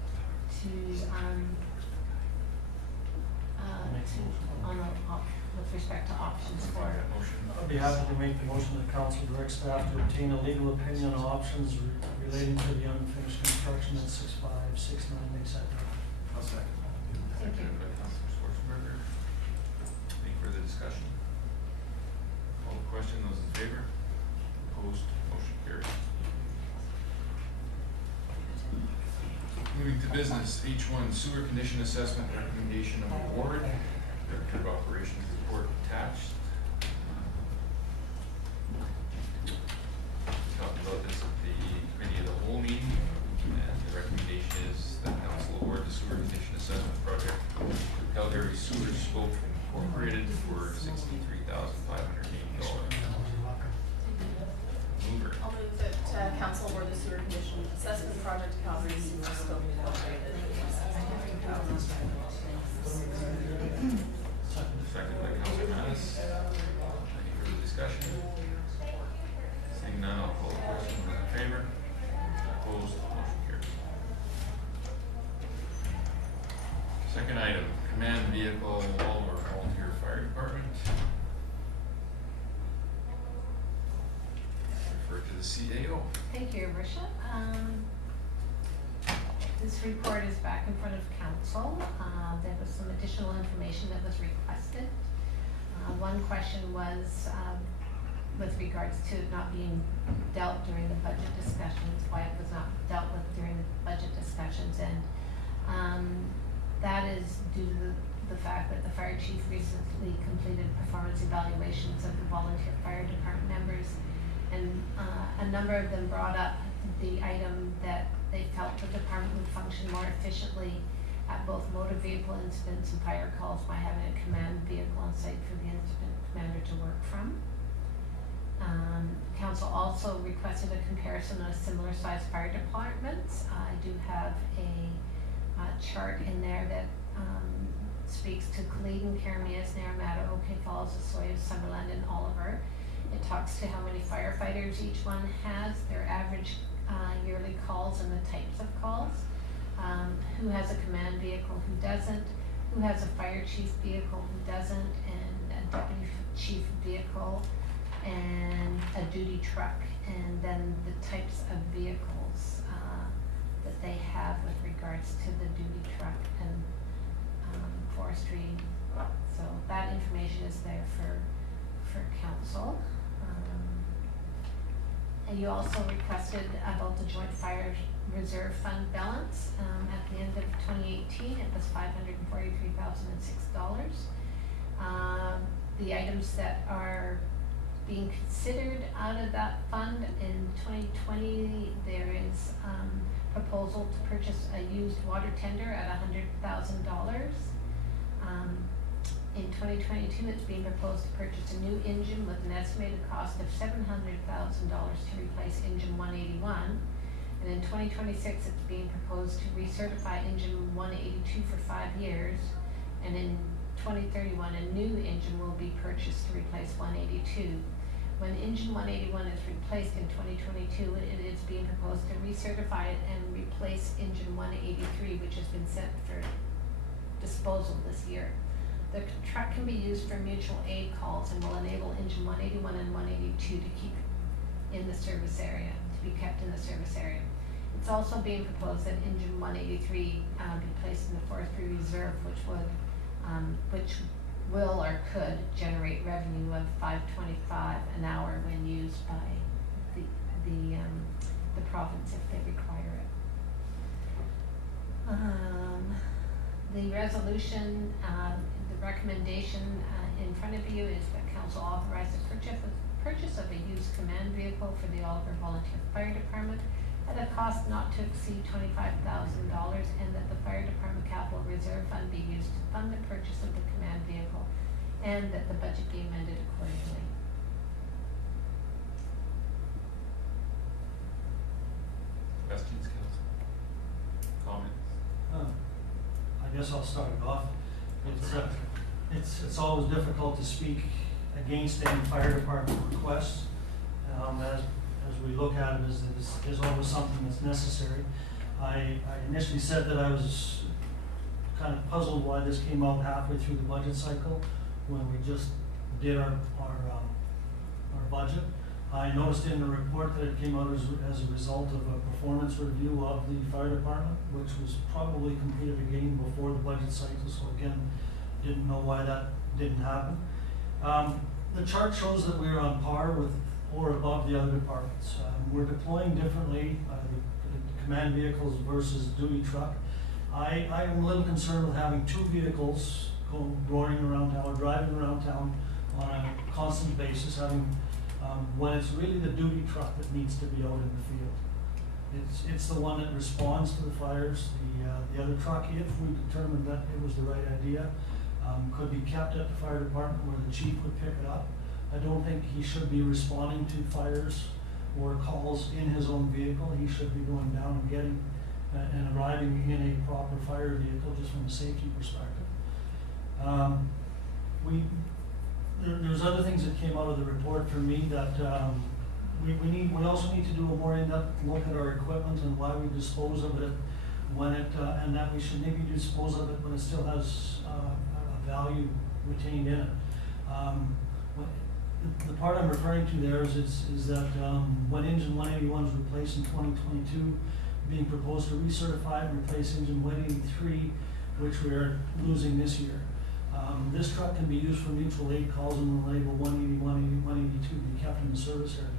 with respect to options for Make it. that motion. I'd be happy to make the motion that council direct staff to obtain a legal opinion on options relating to the unfinished construction at 6569 Lakeside Drive. I'll second. Thank you. Seconded by Councillor Schwartzenberger. Any further discussion? Call the question, those in favor? Opposed, motion carries. Moving to business, H1 sewer condition assessment recommendation of award. Director of Operations report attached. Talked about this at the committee of the whole meeting, and the recommendation is that council award the sewer condition assessment project to Calgary Sewer Scope Incorporated for $63,580. Mover. I'll move that council award the sewer condition assessment project to Calgary Sewer Scope Incorporated. Second by Councillor Mattis. Any further discussion? Seeing none, I'll call the question. Those in favor? Opposed? Motion carries. Second item, command vehicle or volunteer fire department. Refer to the CAO. Thank you, Your Worship. This report is back in front of council. There was some additional information that was requested. One question was with regards to it not being dealt during the budget discussions, why it was not dealt with during the budget discussions, and that is due to the fact that the fire chief recently completed performance evaluations of the volunteer fire department members, and a number of them brought up the item that they felt the department would function more efficiently at both motor vehicle incidents and fire calls by having a command vehicle on site for the incident commander to work from. Council also requested a comparison of similar sized fire departments. I do have a chart in there that speaks to Cullegan, Caramias, Naramata, Oak Falls, Osoyoos, Summerland, and Oliver. It talks to how many firefighters each one has, their average yearly calls and the types of calls, who has a command vehicle, who doesn't, who has a fire chief vehicle, who doesn't, and a deputy chief vehicle, and a duty truck, and then the types of vehicles that they have with regards to the duty truck and forestry. So that information is there for council. And you also requested about the joint fire reserve fund balance. At the end of 2018, it was $543,006. The items that are being considered out of that fund in 2020, there is proposal to purchase a used water tender at $100,000. In 2022, it's being proposed to purchase a new engine with an estimated cost of $700,000 to replace engine 181. And in 2026, it's being proposed to recertify engine 182 for 5 years. And in 2031, a new engine will be purchased to replace 182. When engine 181 is replaced in 2022, it is being proposed to recertify it and replace engine 183, which has been sent for disposal this year. The truck can be used for mutual aid calls and will enable engine 181 and 182 to keep in the service area, to be kept in the service area. It's also being proposed that engine 183 be placed in the forestry reserve, which will or could generate revenue of $5.25 an hour when used by the province if they require it. The resolution, the recommendation in front of you is that council authorize the purchase of a used command vehicle for the Oliver Volunteer Fire Department at a cost not to exceed $25,000, and that the fire department capital reserve fund be used to fund the purchase of the command vehicle, and that the budget be amended accordingly. Questions, council? Comments? I guess I'll start it off. It's always difficult to speak against any fire department requests. As we look at it, is always something that's necessary. I initially said that I was kind of puzzled why this came out halfway through the budget cycle when we just did our budget. I noticed in the report that it came out as a result of a performance review of the fire department, which was probably completed again before the budget cycle, so again, didn't know why that didn't happen. The chart shows that we're on par with or above the other departments. We're deploying differently, the command vehicles versus duty truck. I am a little concerned with having two vehicles roaring around town, or driving around town on a constant basis, when it's really the duty truck that needs to be out in the field. It's the one that responds to the fires. The other truck, if we determined that it was the right idea, could be kept at the fire department where the chief would pick it up. I don't think he should be responding to fires or calls in his own vehicle. He should be going down and getting and arriving in a proper fire vehicle, just from a safety perspective. There's other things that came out of the report for me that we also need to do a more in-depth look at our equipment and why we dispose of it when it and that we should maybe dispose of it when it still has a value retained in it. The part I'm referring to there is that when engine 181 is replaced in 2022, being proposed to recertify and replace engine 183, which we're losing this year. This truck can be used for mutual aid calls and the label 180, 180, 182 to be kept in the service area.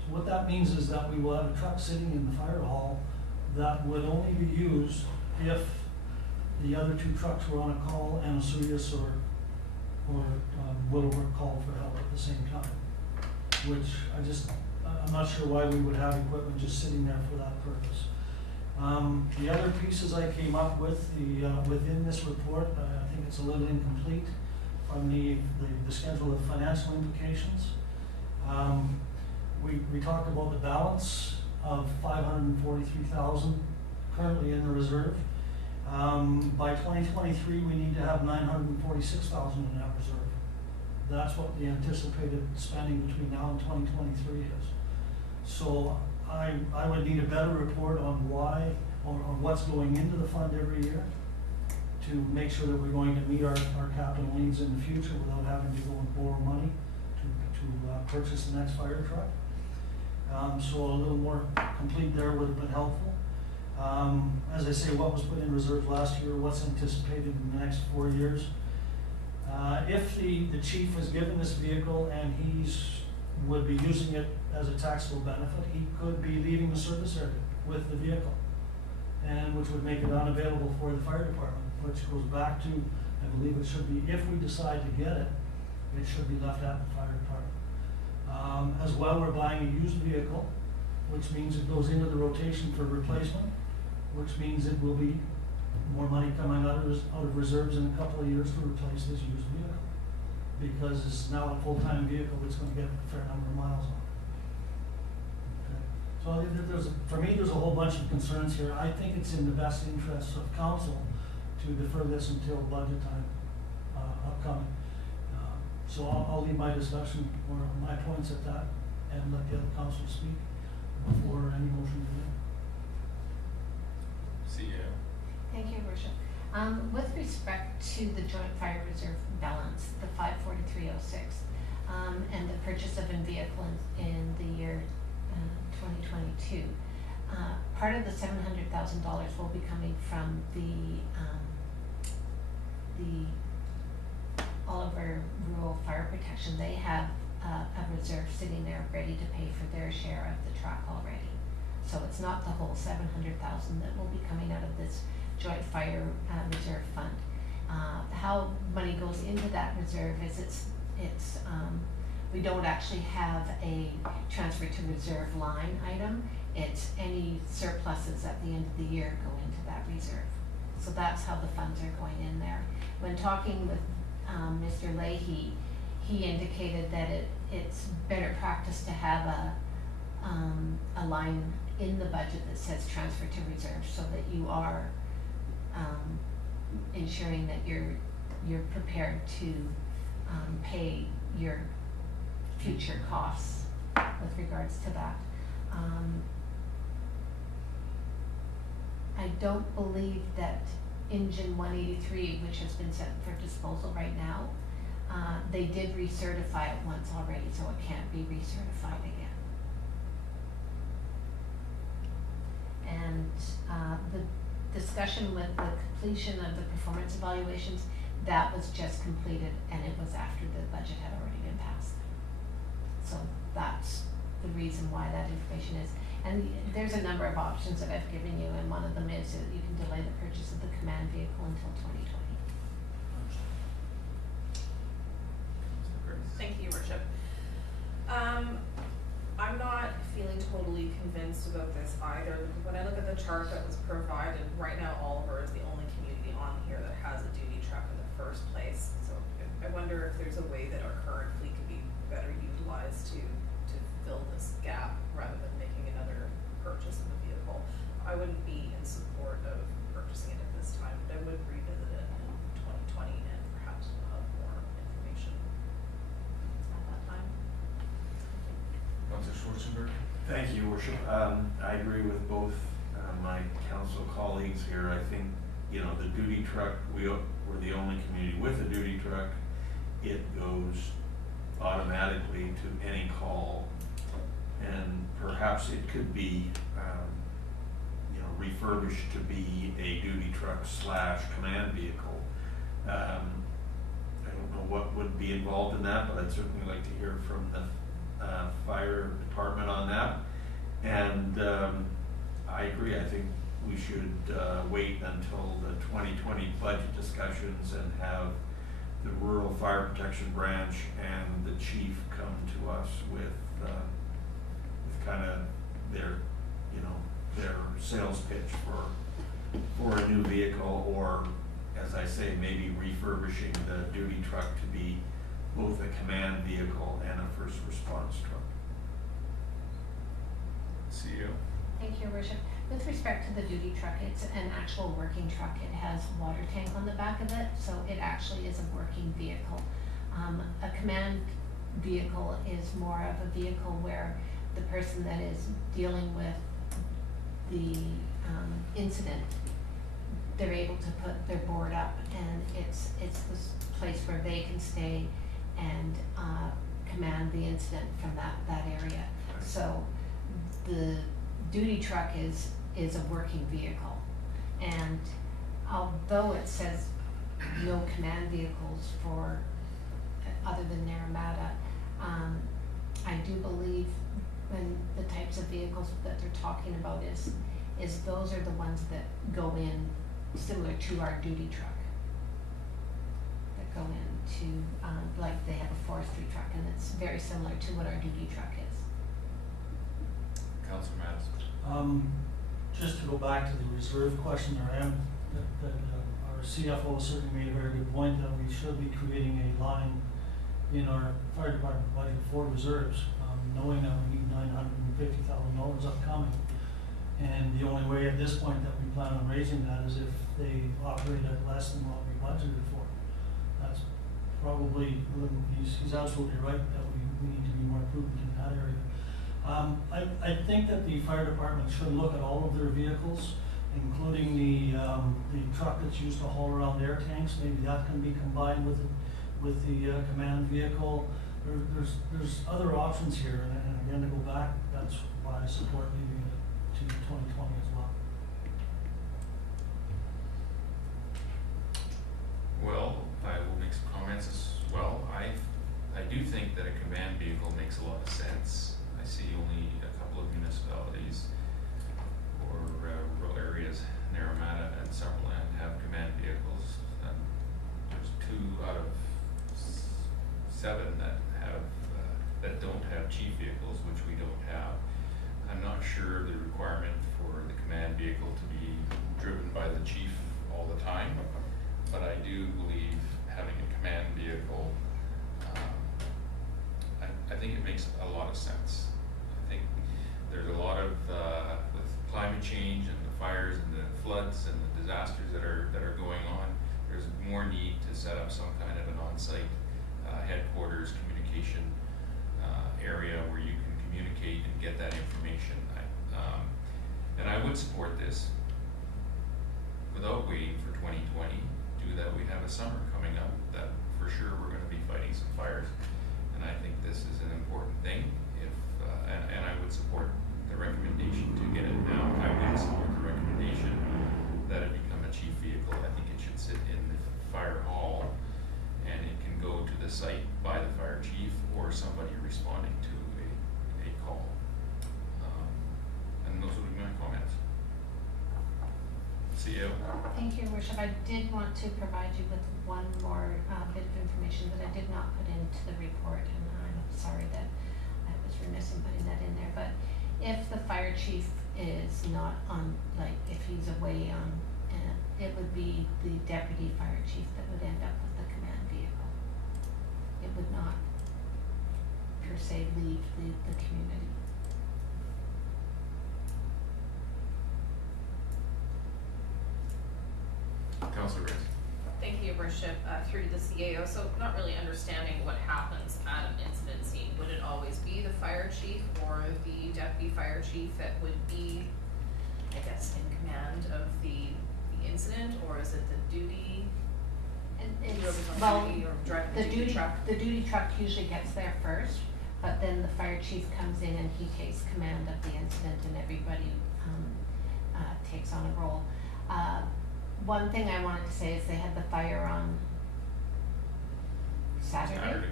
So what that means is that we will have a truck sitting in the fire hall that would only be used if the other two trucks were on a call and a Sirius or Willowbrook called for help at the same time. Which I'm not sure why we would have equipment just sitting there for that purpose. The other pieces I came up with, within this report, I think it's a little incomplete from the schedule of financial implications. We talked about the balance of $543,000 currently in the reserve. By 2023, we need to have $946,000 in that reserve. That's what the anticipated spending between now and 2023 is. So I would need a better report on why or what's going into the fund every year to make sure that we're going to meet our capital needs in the future without having to go and borrow money to purchase the next fire truck. So a little more complete there would have been helpful. As I say, what was put in reserve last year, what's anticipated in the next 4 years. If the chief was given this vehicle and would be using it as a taxable benefit, he could be leaving the service area with the vehicle, and which would make it unavailable for the fire department, which goes back to, I believe it should be, if we decide to get it, it should be left at the fire department. As well, we're buying a used vehicle, which means it goes into the rotation for replacement, which means it will be more money coming out of reserves in a couple of years to replace this used vehicle, because it's now a full-time vehicle that's going to get a fair number of miles on. Okay. So for me, there's a whole bunch of concerns here. I think it's in the best interest of council to defer this until budget time upcoming. So I'll leave my discussion or my points at that and let the other councilors speak before any motion is made. CEO. Thank you, Worship. With respect to the Joint Fire Reserve balance, the 54306, and the purchase of a vehicle in the year 2022, part of the $700,000 will be coming from the Oliver Rural Fire Protection. They have a reserve sitting there ready to pay for their share of the truck already. So it's not the whole $700,000 that will be coming out of this Joint Fire Reserve Fund. How money goes into that reserve is we don't actually have a transfer to reserve line item. It's any surpluses at the end of the year go into that reserve. So that's how the funds are going in there. When talking with Mr. Leahy, he indicated that it's better practice to have a line in the budget that says transfer to reserve, so that you are ensuring that you're prepared to pay your future costs with regards to that. I don't believe that engine 183, which has been set for disposal right now, they did recertify it once already, so it can't be recertified again. And, the discussion with the completion of the performance evaluations, that was just completed and it was after the budget had already been passed. So that's the reason why that information is. And there's a number of options that I've given you, and one of them is that you can delay the purchase of the command vehicle until 2020. Thank you, Your Worship. I'm not feeling totally convinced about this either. When I look at the chart that was provided, right now Oliver is the only community on here that has a duty truck in the first place. So I wonder if there's a way that our current fleet could be better utilized to fill this gap rather than making another purchase of a vehicle. I wouldn't be in support of purchasing it at this time, but I would revisit it in 2020 and perhaps we'll have more information at that time. Councillor Schwartzenberger? Thank you, Your Worship. I agree with both my council colleagues here. I think, you know, the duty truck, we're the only community with a duty truck. It goes automatically to any call, and perhaps it could be, you know, refurbished to be a duty truck / command vehicle. I don't know what would be involved in that, but I'd certainly like to hear from the fire department on that. And I agree, I think we should wait until the 2020 budget discussions and have the Rural Fire Protection Branch and the chief come to us with kind of their, you know, their sales pitch for a new vehicle, or, as I say, maybe refurbishing the duty truck to be both a command vehicle and a first response truck. CEO? Thank you, Your Worship. With respect to the duty truck, it's an actual working truck. It has a water tank on the back of it, so it actually is a working vehicle. A command vehicle is more of a vehicle where the person that is dealing with the incident, they're able to put their board up, and it's this place where they can stay and command the incident from that area. So the duty truck is a working vehicle, and although it says no command vehicles for other than Naramata, I do believe when the types of vehicles that they're talking about is those are the ones that go in similar to our duty truck, that go into like they have a forestry truck, and it's very similar to what our duty truck is. Councillor Madison? Just to go back to the reserve question, that our CFO certainly made a very good point that we should be creating a line in our fire department budget for reserves, knowing that we need $950,000 upcoming. And the only way at this point that we plan on raising that is if they operate at less than what we budgeted for. That's probably, he's absolutely right that we need to be more prudent in that area. I think that the fire department should look at all of their vehicles, including the truck that's used to haul around air tanks. Maybe that can be combined with the command vehicle. There's other options here, and again, to go back, that's why I support leaving it to 2020 as well. Well, I will make some comments as well. I do think that a command vehicle makes a lot of sense. I see only a couple of municipalities or rural areas, Naramata and Summerland, have command vehicles. There's 2 out of 7 that don't have chief vehicles, which we don't have. I'm not sure the requirement for the command vehicle to be driven by the chief all the time, but I do believe having a command vehicle, I think it makes a lot of sense. I think there's a lot of, with climate change and the fires and the floods and the disasters that are going on, there's more need to set up some kind of an on-site headquarters communication area where you can communicate and get that information. And I would support this without waiting for 2020, due that we have a summer coming up that for sure we're going to be fighting some fires the site by the fire chief or somebody responding to a call. And those would be my comments. CEO? Thank you, Your Worship. I did want to provide you with one more bit of information that I did not put into the report, and I'm sorry that I was remiss in putting that in there. But if the fire chief is not on, like, if he's away on, it would be the deputy fire chief that would end up with the command vehicle. It would not per se leave the community. Councillor Rice. Thank you, Your Worship, through to the CAO. So not really understanding what happens at an incident scene. Would it always be the fire chief or the deputy fire chief that would be, I guess, in command of the incident, or is it the duty? And whoever's it's, on well, duty or driving the duty truck? the duty truck usually gets there first, but then the fire chief comes in and he takes command of the incident, and everybody takes on a role. One thing I wanted to say is they had the fire on Saturday.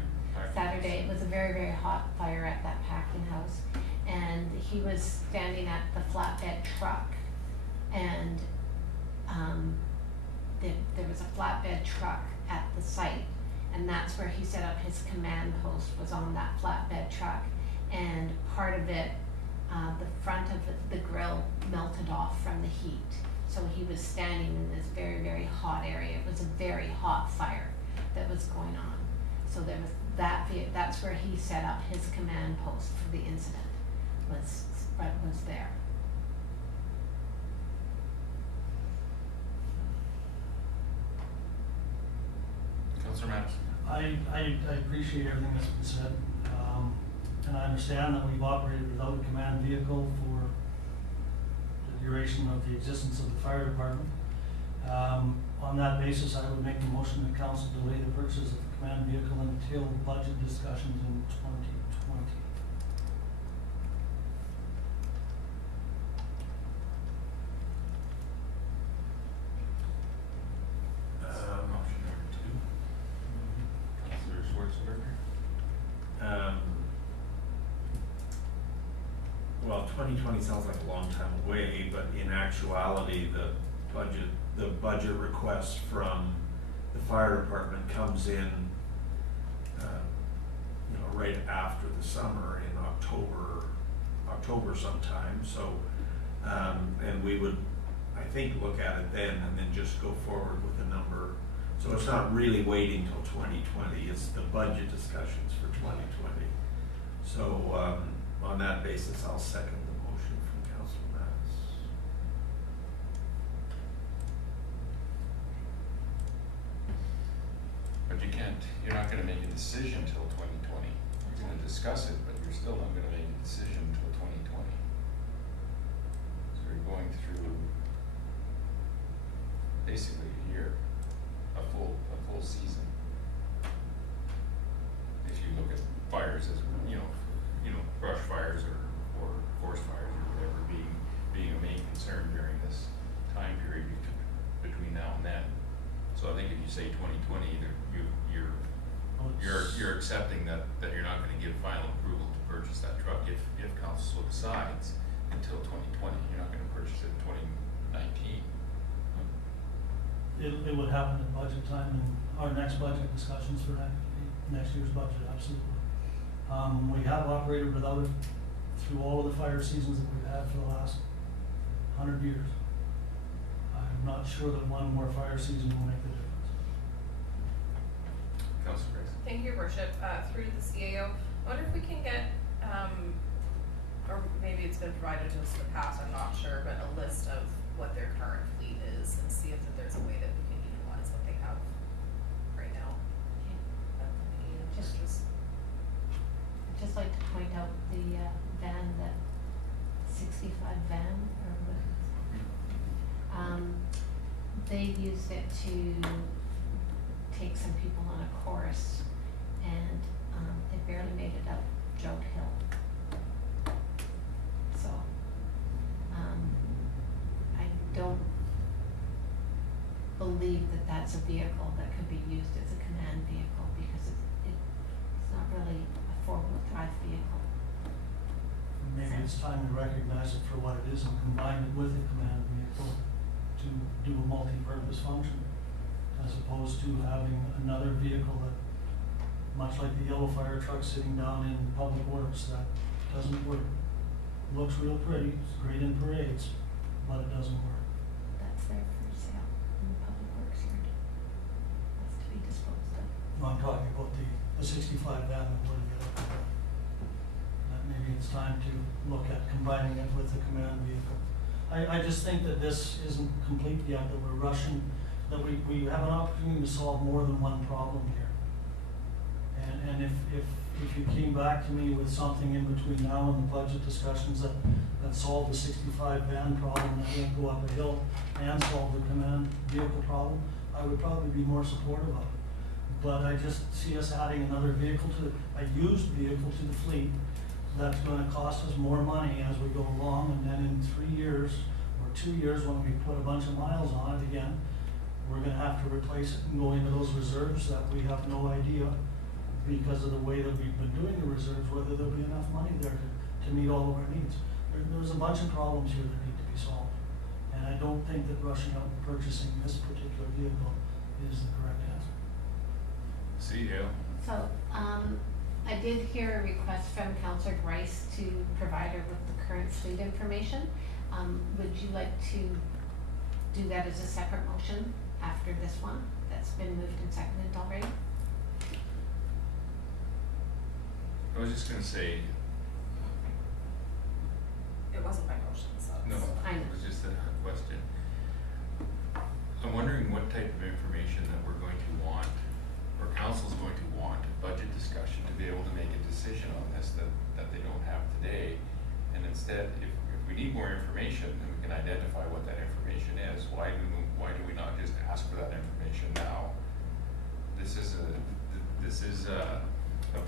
It was a very, very hot fire at that packing house, and he was standing at the flatbed truck, and there was a flatbed truck at the site, and that's where he set up his command post, was on that flatbed truck, and part of it, the front of the grill melted off from the heat. So he was standing in this very, very hot area. It was a very hot fire that was going on. So there was that's where he set up his command post for the incident, was there. Councillor Madison. I appreciate everything that's been said, and I understand that we've operated without a command vehicle for the duration of the existence of the fire department. On that basis, I would make the motion that council delay the purchase of the command vehicle until budget discussions in 2020. Option number 2. Councillor Schwartzenberger. Well, 2020 sounds like a long time away, but in actuality, the budget request from the fire department comes in, right after the summer in October sometime. So, and we would, I think, look at it then and then just go forward with a number. So it's not really waiting till 2020. It's the budget discussions for 2020. So on that basis, I'll second the motion from Councilor Mattis. But you're not gonna make a decision till 2020. You're gonna discuss it, but you're still not gonna make a decision till 2020. So you're going through basically a year, a full season. If you look at fires as, brush fires or forest fires or whatever being a main concern during this time period between now and then. So I think if you say 2020, you're accepting that you're not gonna give final approval to purchase that truck if council decides until 2020. You're not gonna purchase it in 2019. It would happen at budget time and our next budget discussions for next year's budget, absolutely. We have operated without it through all of the fire seasons that we've had for the last 100 years. I'm not sure that one more fire season will make the difference. Councilor Grace. Thank you, Your Worship. Through to the CAO, I wonder if we can get, or maybe it's been provided to us in the past, I'm not sure, but a list of what their current fleet is and see if there's a way that we can utilize what they have right now. I'd just like to point out the van, that 65 van, or what, they used it to take some people on a chorus, and it barely made it up Joe Hill. So, I don't believe that that's a vehicle that could be used as a command vehicle, because it it's time we recognize it for what it is and combine it with a command vehicle to do a multi-purpose function, as opposed to having another vehicle that, much like the yellow fire truck sitting down in public works, that doesn't work. Looks real pretty, it's great in parades, but it doesn't work. That's there for sale in the public works yard. That's to be disposed of. No, I'm talking about the 65 van that we're gonna get up there. That maybe it's time to look at combining it with the command vehicle. I just think that this isn't complete yet, that we're rushing, that we have an opportunity to solve more than one problem here. And if you came back to me with something in between now and the budget discussions that solve the 65 van problem, that won't go up a hill and solve the command vehicle problem, I would probably be more supportive of it. But I just see us adding another vehicle a used vehicle to the fleet that's gonna cost us more money as we go along, and then in 3 years or 2 years, when we put a bunch of miles on it again, we're gonna have to replace it and go into those reserves that we have no idea, because of the way that we've been doing the reserves, whether there'll be enough money there to meet all of our needs. There's a bunch of problems here that need to be solved, and I don't think that rushing out and purchasing this particular vehicle is the correct answer. See you. So, I did hear a request from Councillor Grice to provide her with the current fleet information. Would you like to do that as a separate motion after this one that's been moved and seconded already? I was just gonna say, It wasn't my motion, so. no, I know. it was just a question. I'm wondering what type of information that we're going to want, or council's going to want, a budget discussion to be able to make a decision on this that they don't have today. And instead, if we need more information, then we can identify what that information is. Why do we not just ask for that information now? This is a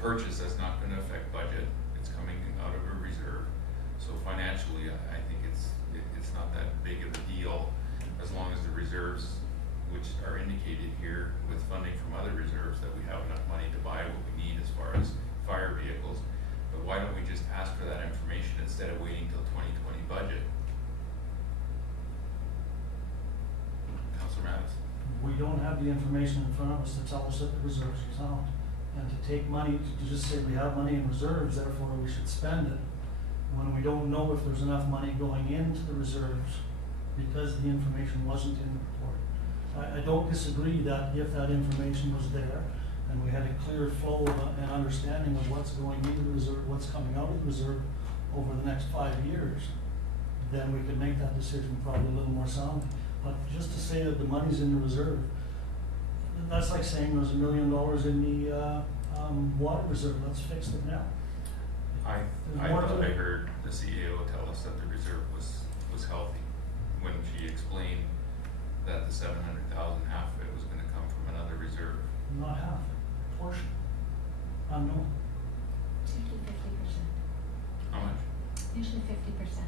purchase that's not gonna affect budget. It's coming out of a reserve. So financially, I think it's not that big of a deal, as long as the reserves, which are indicated here with funding from other reserves, that we have enough money to buy what we need as far as fire vehicles. But why don't we just ask for that information instead of waiting till 2020 budget? Councillor Mattis? We don't have the information in front of us to tell us that the reserves are sound. And to take money, to just say we have money in reserves, therefore we should spend it, when we don't know if there's enough money going into the reserves because the information wasn't in the report. I don't disagree that if that information was there and we had a clear flow and understanding of what's going into the reserve, what's coming out of the reserve over the next 5 years, then we could make that decision probably a little more soundly. But just to say that the money's in the reserve, that's like saying there's $1 million in the water reserve, let's fix it now. I thought I heard the CEO tell us that the reserve was healthy when she explained that the 700,000, half of it was gonna come from another reserve. Not half, portion, unknown. It's usually 50%. How much? Usually 50%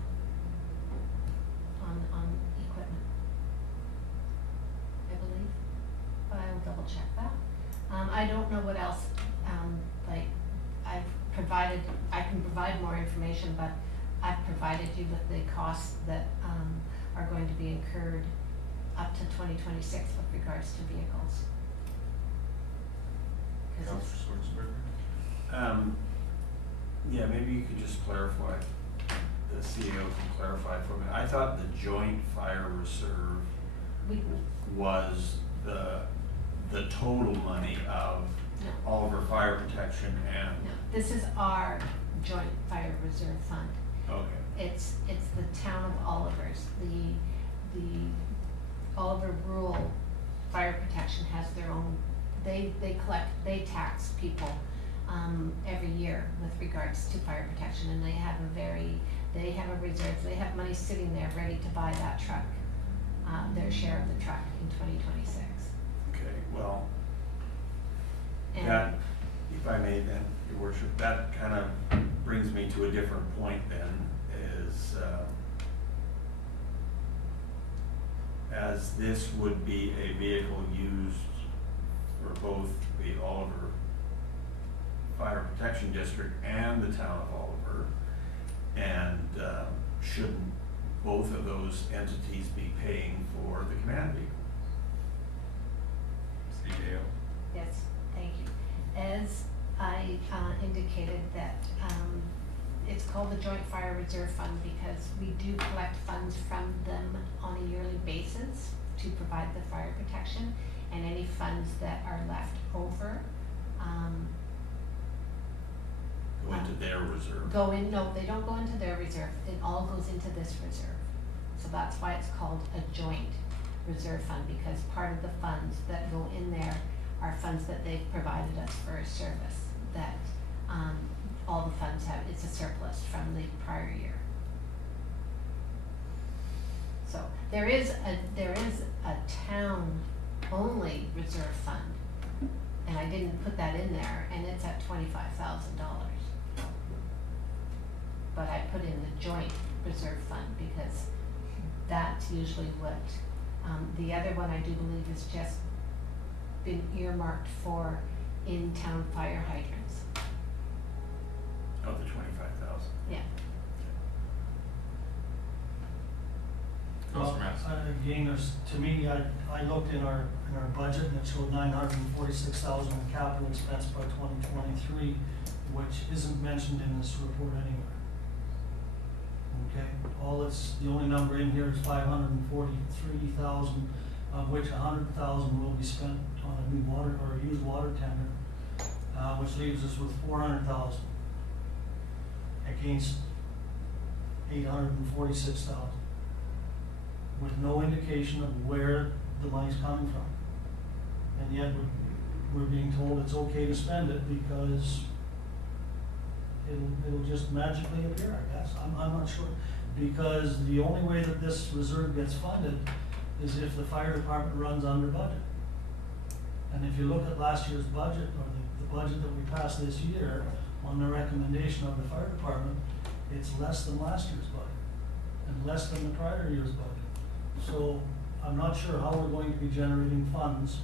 on equipment, I believe, but I will double check that. I don't know what else, like, I can provide more information, but I've provided you with the costs that, are going to be incurred up to 2026 with regards to vehicles. 'Cause it's- Councillor Schwartzenberger? Yeah, maybe you could just clarify, the CEO can clarify for me. I thought the joint fire reserve we, was the total money of no, Oliver Fire Protection and, no, this is our joint fire reserve fund. okay. It's the town of Oliver's, the Oliver Rural Fire Protection has their own, they tax people, every year with regards to fire protection, and they have a reserve, they have money sitting there ready to buy that truck, their share of the truck in 2026. Okay, well, And that, if I may then, your worship, that kind of brings me to a different point then, is, as this would be a vehicle used for both the Oliver Fire Protection District and the town of Oliver, And shouldn't both of those entities be paying for the command vehicle? CDAO. Yes, thank you. As I indicated that it's called the Joint Fire Reserve Fund because we do collect funds from them on a yearly basis to provide the fire protection, and any funds that are left over Go into their reserve? no, they don't go into their reserve, it all goes into this reserve. So that's why it's called a joint reserve fund, because part of the funds that go in there are funds that they've provided us for a service that all the funds have, it's a surplus from the prior year. So there is a town-only reserve fund, and I didn't put that in there, and it's at $25,000. But I put in the joint reserve fund because that's usually what, the other one I do believe is just been earmarked for in-town fire hydrants. Oh, the 25,000. Yeah. Councillor Madison. Again, to me, I looked in our budget and it showed $946,000 in capital expense by 2023, which isn't mentioned in this report anywhere. Okay, the only number in here is 543,000, of which 100,000 will be spent on a new water or a used water tender, which leaves us with 400,000 against 846,000, with no indication of where the money's coming from. And yet we're being told it's okay to spend it because it'll just magically appear, I guess. I'm not sure. Because the only way that this reserve gets funded is if the fire department runs under budget. And if you look at last year's budget, or the budget that we passed this year, on the recommendation of the fire department, it's less than last year's budget, and less than the prior year's budget. So I'm not sure how we're going to be generating funds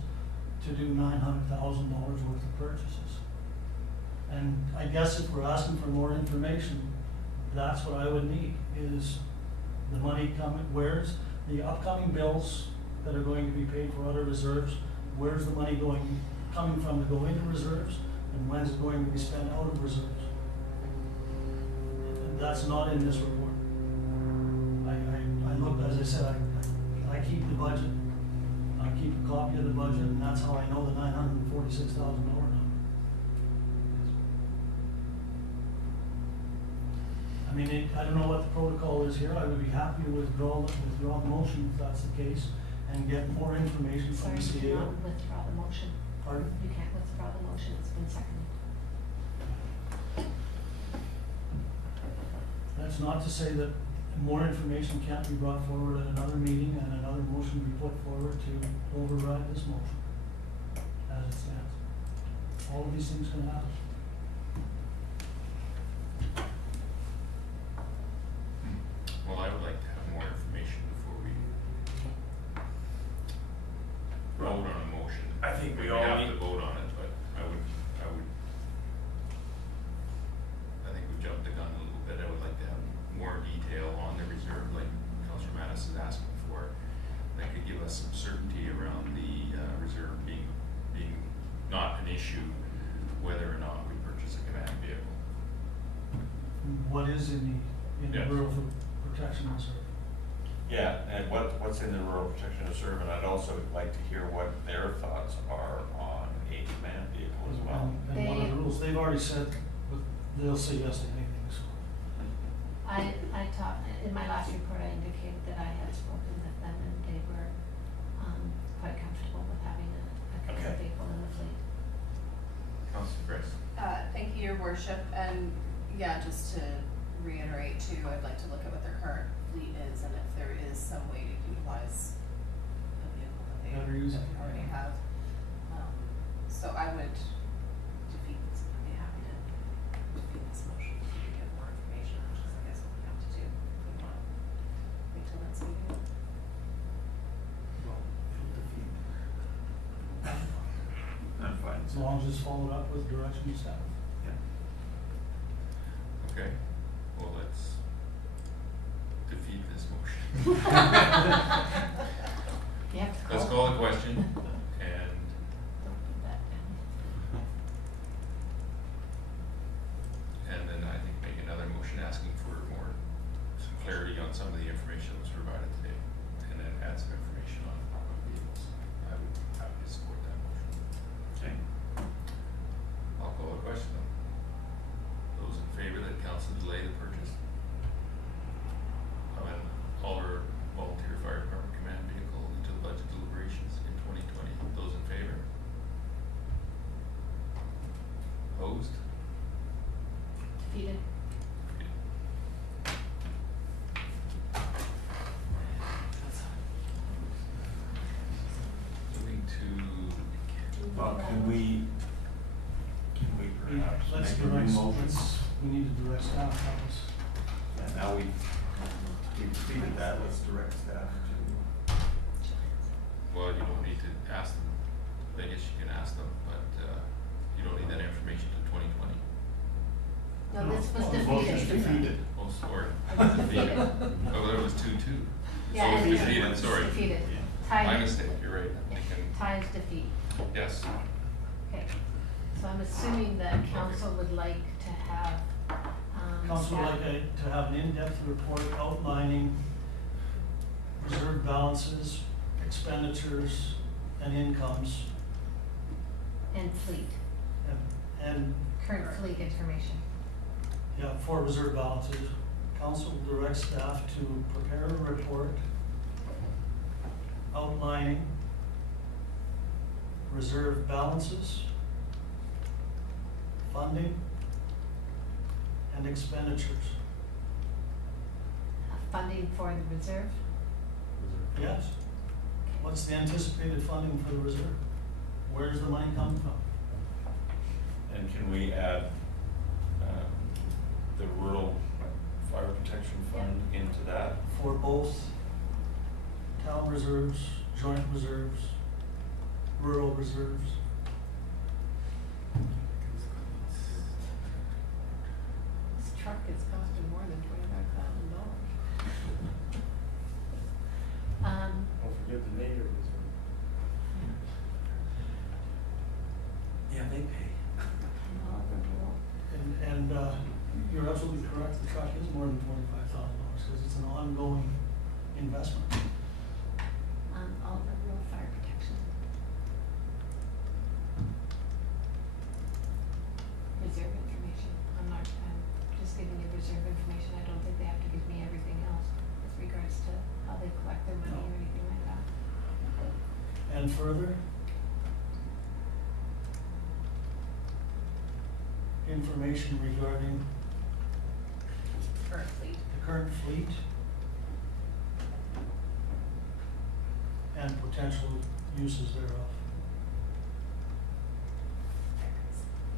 to do $900,000 worth of purchases. And I guess if we're asking for more information, that's what I would need, is the money coming, where's the upcoming bills that are going to be paid for other reserves, where's the money coming from to go into reserves, and when's it going to be spent out of reserves? And that's not in this report. I looked, as I said, I keep the budget, I keep a copy of the budget, and that's how I know the $946,000 number. I mean, I don't know what the protocol is here. I would be happy to withdraw the motion if that's the case and get more information from Sorry, the you CAO. cannot withdraw the motion. Pardon? You can't withdraw the motion, it's been seconded. That's not to say that more information can't be brought forward at another meeting and another motion be put forward to override this motion as it stands. All of these things can happen. Well, I would like to have more information before we vote on a motion. I think we all have need- to vote on it, but I think we jumped the gun a little bit. I would like to have more detail on the reserve, like Councillor Mattis is asking for. That could give us some certainty around the reserve being not an issue, whether or not we purchase a command vehicle. What is in the Yes. rural protection reserve? Yeah, and what's in the rural protection reserve, and I'd also like to hear what their thoughts are on a command vehicle as well. And what are the rules? They've already said, they'll say yes to anything, so. I talked, in my last report, I indicated that I had spoken with them and they were quite comfortable with having a command Okay. vehicle in the fleet. Councillor Grace. Thank you, Your Worship, and yeah, just to reiterate too, I'd like to look at what their current fleet is and if there is some way to utilize the vehicle that they Better use it. already have. So I would I'd be happy to defeat this motion to get more information, which is I guess what we have to do if we want to wait till next meeting. I'm fine. As long as it's followed up with direction of staff. Yeah. Okay, well, let's You have to Let's call the question, and Don't put that down. then I think make another motion asking for some clarity on some of the information that was provided today, and then add some information on vehicles. I would happily support that motion. Okay. I'll call the question though. Those in favor that council delay the purchase of an Alder volunteer fire department command vehicle into the budget deliberations in 2020. Those in favor? Opposed? Defeated. Moving to, Well, can we perhaps Let's make a direct, new motion? we need to direct staff, that was. And now we've completed that, let's direct staff to. well, you don't need to ask them. I guess you can ask them, but you don't need that information to 2020. No, this was The motion's defeated. defeated. Oh, sorry. Defeated. Oh, there was 2-2. Yeah, So and it's defeated, sorry. Defeated. Yeah. My Tie, mistake, you're right. I can, tie is defeat. yes. Okay, so I'm assuming that council would like to have, Council would staff- like to have an in-depth report outlining reserve balances, expenditures, and incomes, and fleet, and, current fleet information. yeah, for reserve balances. Council will direct staff to prepare a report outlining reserve balances, funding, and expenditures. Funding for the reserve. Yes. What's the anticipated funding for the reserve? Where's the money coming from? And can we add the rural fire protection fund into that? For both town reserves, joint reserves, rural reserves. This truck is costing more than $25,000. Don't forget the native reserve. Yeah, they pay. And you're absolutely correct, the truck is more than $25,000 because it's an ongoing investment. All the rural fire protection. Reserve information. I'm just giving you reserve information. I don't think they have to give me everything else with regards to how they collect their money or anything like that. And further, information regarding Current fleet. the current fleet and potential uses thereof.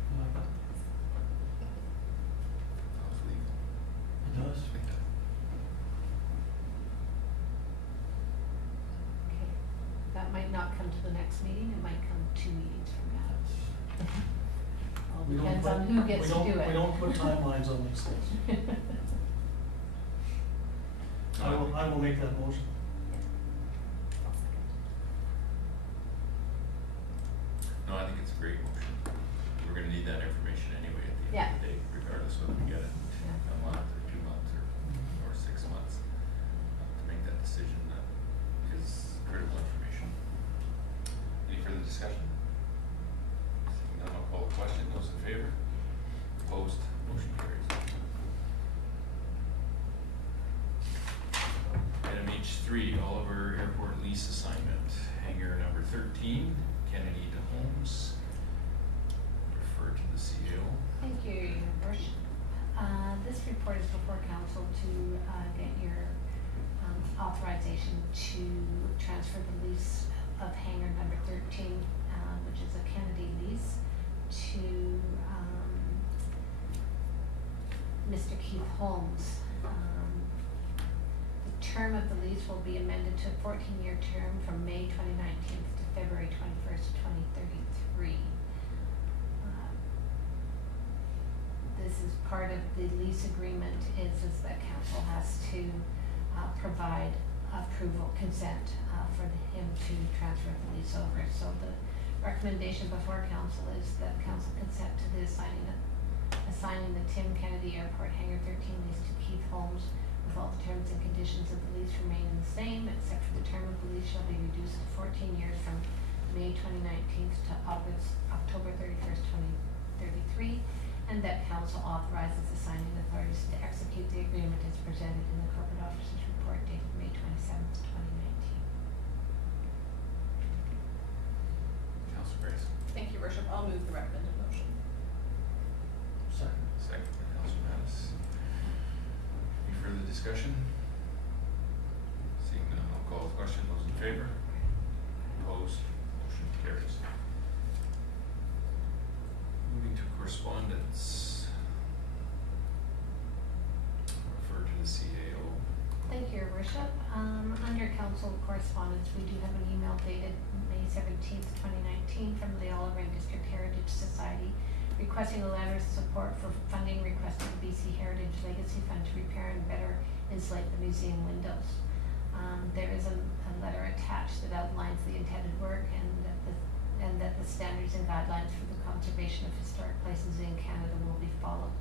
You like that? Sounds legal. It does. Okay. That might not come to the next meeting. It might come 2 meetings from now. All We don't depends put- on who gets to do it. We don't put timelines on these things. I will make that motion. No, I think it's a great motion. We're gonna need that information anyway at the end of the day, regardless whether we get it Yeah. a month or 2 months or 6 months. To make that decision, that is critical information. Any further discussion? Seeing none, I'll call the question. Those in favor? Opposed? Motion carries. Item H3, Oliver Airport lease assignment, hangar number 13, Kennedy to Holmes. Refer to the CEO. Thank you, Your Worship. This report is before council to get your authorization to transfer the lease of hangar number 13, which is a Kennedy lease, to Mr. Keith Holmes. The term of the lease will be amended to a 14-year term from May 2019 to February 21st, 2033. This is part of the lease agreement is that council has to provide approval, consent, for him to transfer the lease over. So the recommendation before council is that council consent to the assigning the Tim Kennedy Airport Hangar 13 lease to Keith Holmes, with all the terms and conditions of the lease remaining the same, except for the term of the lease shall be reduced to 14 years from May 2019 to October 31st, 2033, and that council authorizes the signing authorities to execute the agreement as presented in the corporate officer's report dated May 27th, 2019. Councillor Grace. Thank you, Worship. I'll move the recommended motion. Second. Second by Councillor Mattis. Any further discussion? Seeing none, I'll call the question. Those in favor? Opposed? Motion carries. Moving to correspondence. Refer to the CAO. Thank you, Your Worship. Under council correspondence, we do have an email dated May 17th, 2019 from the Oliver and District Heritage Society requesting a letter of support for funding requested to BC Heritage Legacy Fund to repair and better insulate the museum windows. There is a letter attached that outlines the intended work and that the standards and guidelines for the conservation of historic places in Canada will be followed.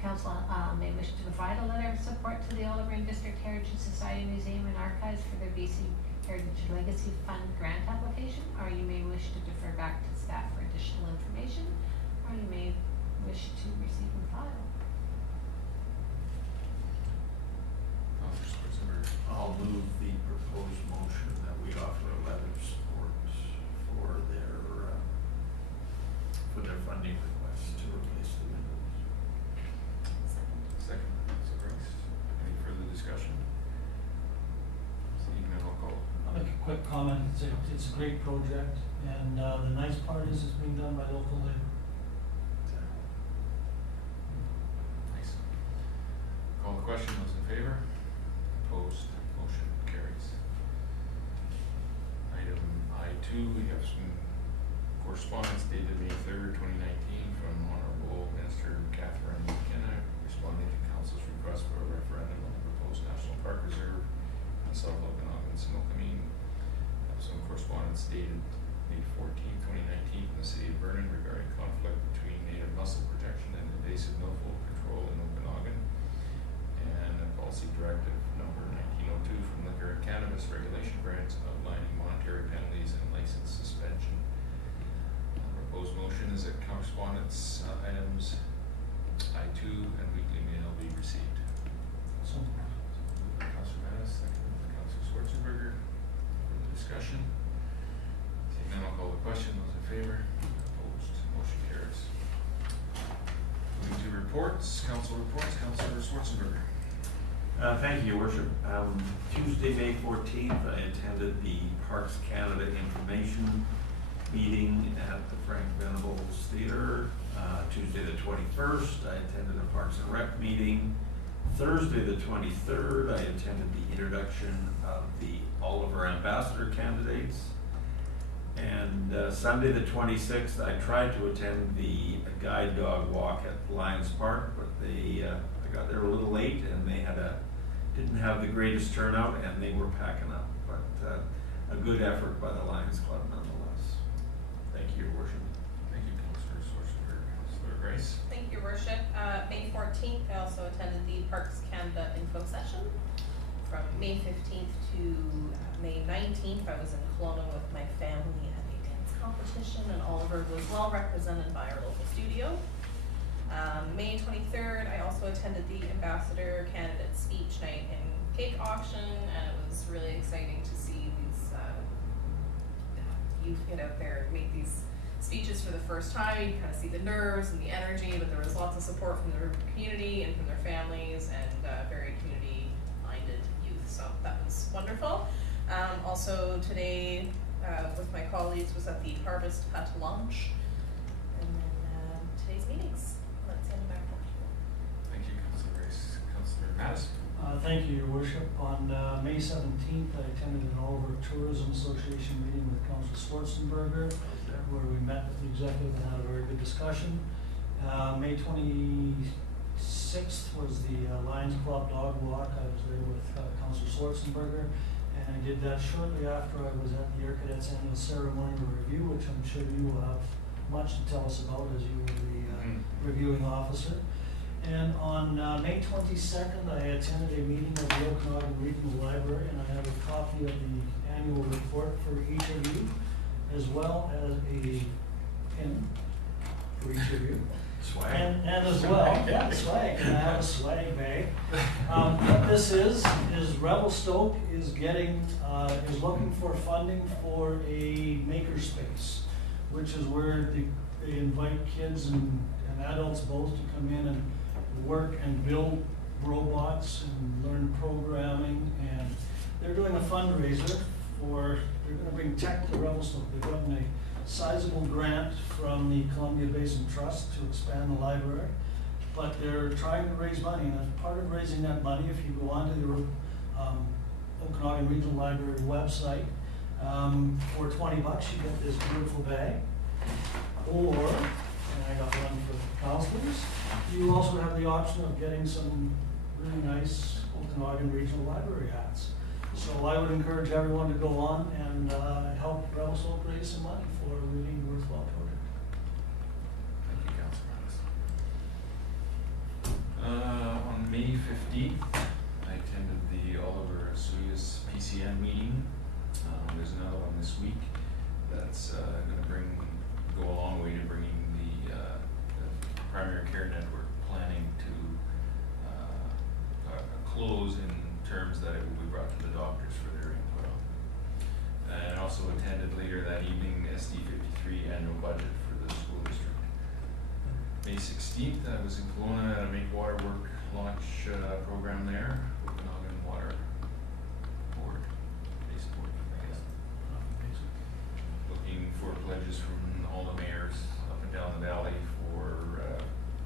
Council may wish to provide a letter of support to the Oliver and District Heritage Society Museum and Archives for their BC Heritage Legacy Fund grant application, or you may wish to defer back to staff for additional information, or you may wish to receive and file. Councillor Schwartzenberger. I'll move the proposed motion that we offer a letter of support for their funding request to replace the windows. Second by Councillor Rice. Any further discussion? Seeing none, I'll call. I'll make a quick comment. It's a great project, and the nice part is it's being done by local labor. Nice. Call the question. Those in favor? Opposed? Motion carries. Item I2, we have some correspondence dated May 3rd, 2019 from Honorable Minister Catherine McKenna responding to Council's request for a referendum on the proposed National Park Reserve in the South Okanagan-Similkameen. Have some correspondence dated May 14th, 2019 from the City of Vernon regarding conflict between native mussel protection and invasive milfoil control in Okanagan, and a policy directive number 1902 from Liquor and Cannabis Regulation Grants outlining monetary penalties and license suspension. Proposed motion is that correspondence items I2 and weekly mail be received. So, Moved by Councillor Mattis, seconded by Councillor Schwartzenberger. Further discussion? Seeing none, I'll call the question. Those in favor? Opposed? Motion carries. Moving to reports, council reports, Councillor Schwartzenberger. Thank you, Your Worship. Tuesday, May 14th, I attended the Parks Canada information meeting at the Frank Venables Theatre. Tuesday the 21st, I attended a Parks and Rec meeting. Thursday the 23rd, I attended the introduction of the Oliver Ambassador candidates. And Sunday the 26th, I tried to attend the guide dog walk at Lions Park, but I got there a little late and they didn't have the greatest turnout and they were packing up. But a good effort by the Lions Club nonetheless. Thank you, Your Worship. Thank you, Councillor Schwartzenberger. Councillor Grace. Thank you, Worship. May 14th, I also attended the Parks Canada info session. From May 15th to May 19th, I was in Kelowna with my family at a dance competition, and Oliver was well represented by our local studio. May 23rd, I also attended the Ambassador Candidate Speech Night and Cake Auction, and it was really exciting to see these youth get out there and make these speeches for the first time. You kind of see the nerves and the energy, but there was lots of support from their community and from their families, and very community-minded youth, so that was wonderful. Also today, with my colleagues, was at the Harvest Hut Lunch, and then today's meetings. Let's hand it back to you. Thank you, Councillor Grace. Councillor Mattis. thank you, Your Worship. On May 17th, I attended an Oliver Tourism Association meeting with Councillor Schwartzenberger, where we met with the executive and had a very good discussion. May 22nd, 26th was the Lions Club Dog Walk. I was there with Councillor Schwartzenberger, and I did that shortly after I was at the Air Cadets Annual Ceremonial Review, which I'm sure you will have much to tell us about as you were the reviewing officer. And on May 22nd, I attended a meeting of the Okanagan Regional Library, and I have a copy of the annual report for each of you, as well as a pin for each of you. Swag. And as well, yeah, swag, and I have a swag bag. What this is Revelstoke is getting, is looking for funding for a makerspace, which is where they invite kids and adults both to come in and work and build robots and learn programming, and they're doing a fundraiser they're gonna bring tech to Revelstoke. They've gotten a sizable grant from the Columbia Basin Trust to expand the library, but they're trying to raise money, and as part of raising that money, if you go onto the Okanagan Regional Library website, for $20 you get this beautiful bag, or, and I got one for councillors, you also have the option of getting some really nice Okanagan Regional Library hats. So I would encourage everyone to go on and help Revelstoke raise some money for a really worthwhile project. Thank you, Councillor. On May 15th, I attended the Oliver Suyas PCN meeting. There's another one this week that's going to go a long way to bringing the primary care network planning to a close in terms that it will be brought to the doctors for their input on. And also attended later that evening the SD 53 annual budget for the school district. May 16th, I was in Kelowna at a Make Water Work launch program there, Okanagan Water Board, Basin Board, I guess. Looking for pledges from all the mayors up and down the valley for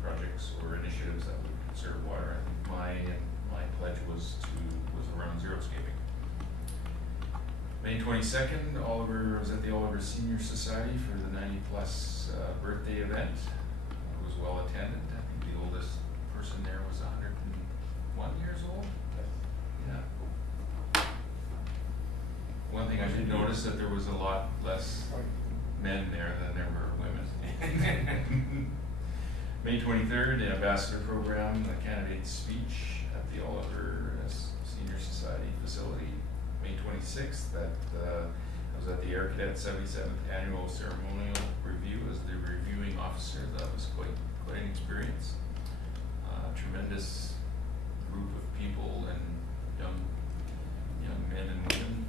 projects or initiatives that would conserve water. I think my pledge was around xeriscaping. May 22nd, Oliver was at the Oliver Senior Society for the 90+ birthday event. It was well attended. I think the oldest person there was 101 years old. Yeah. One thing I did notice that there was a lot less men there than there were women. May 23rd, the ambassador program, the candidate's speech at the Oliver Senior Society facility. May 26th, I was at the Air Cadet 77th Annual Ceremonial Review as the reviewing officer. That was quite an experience. Tremendous group of people and young men and women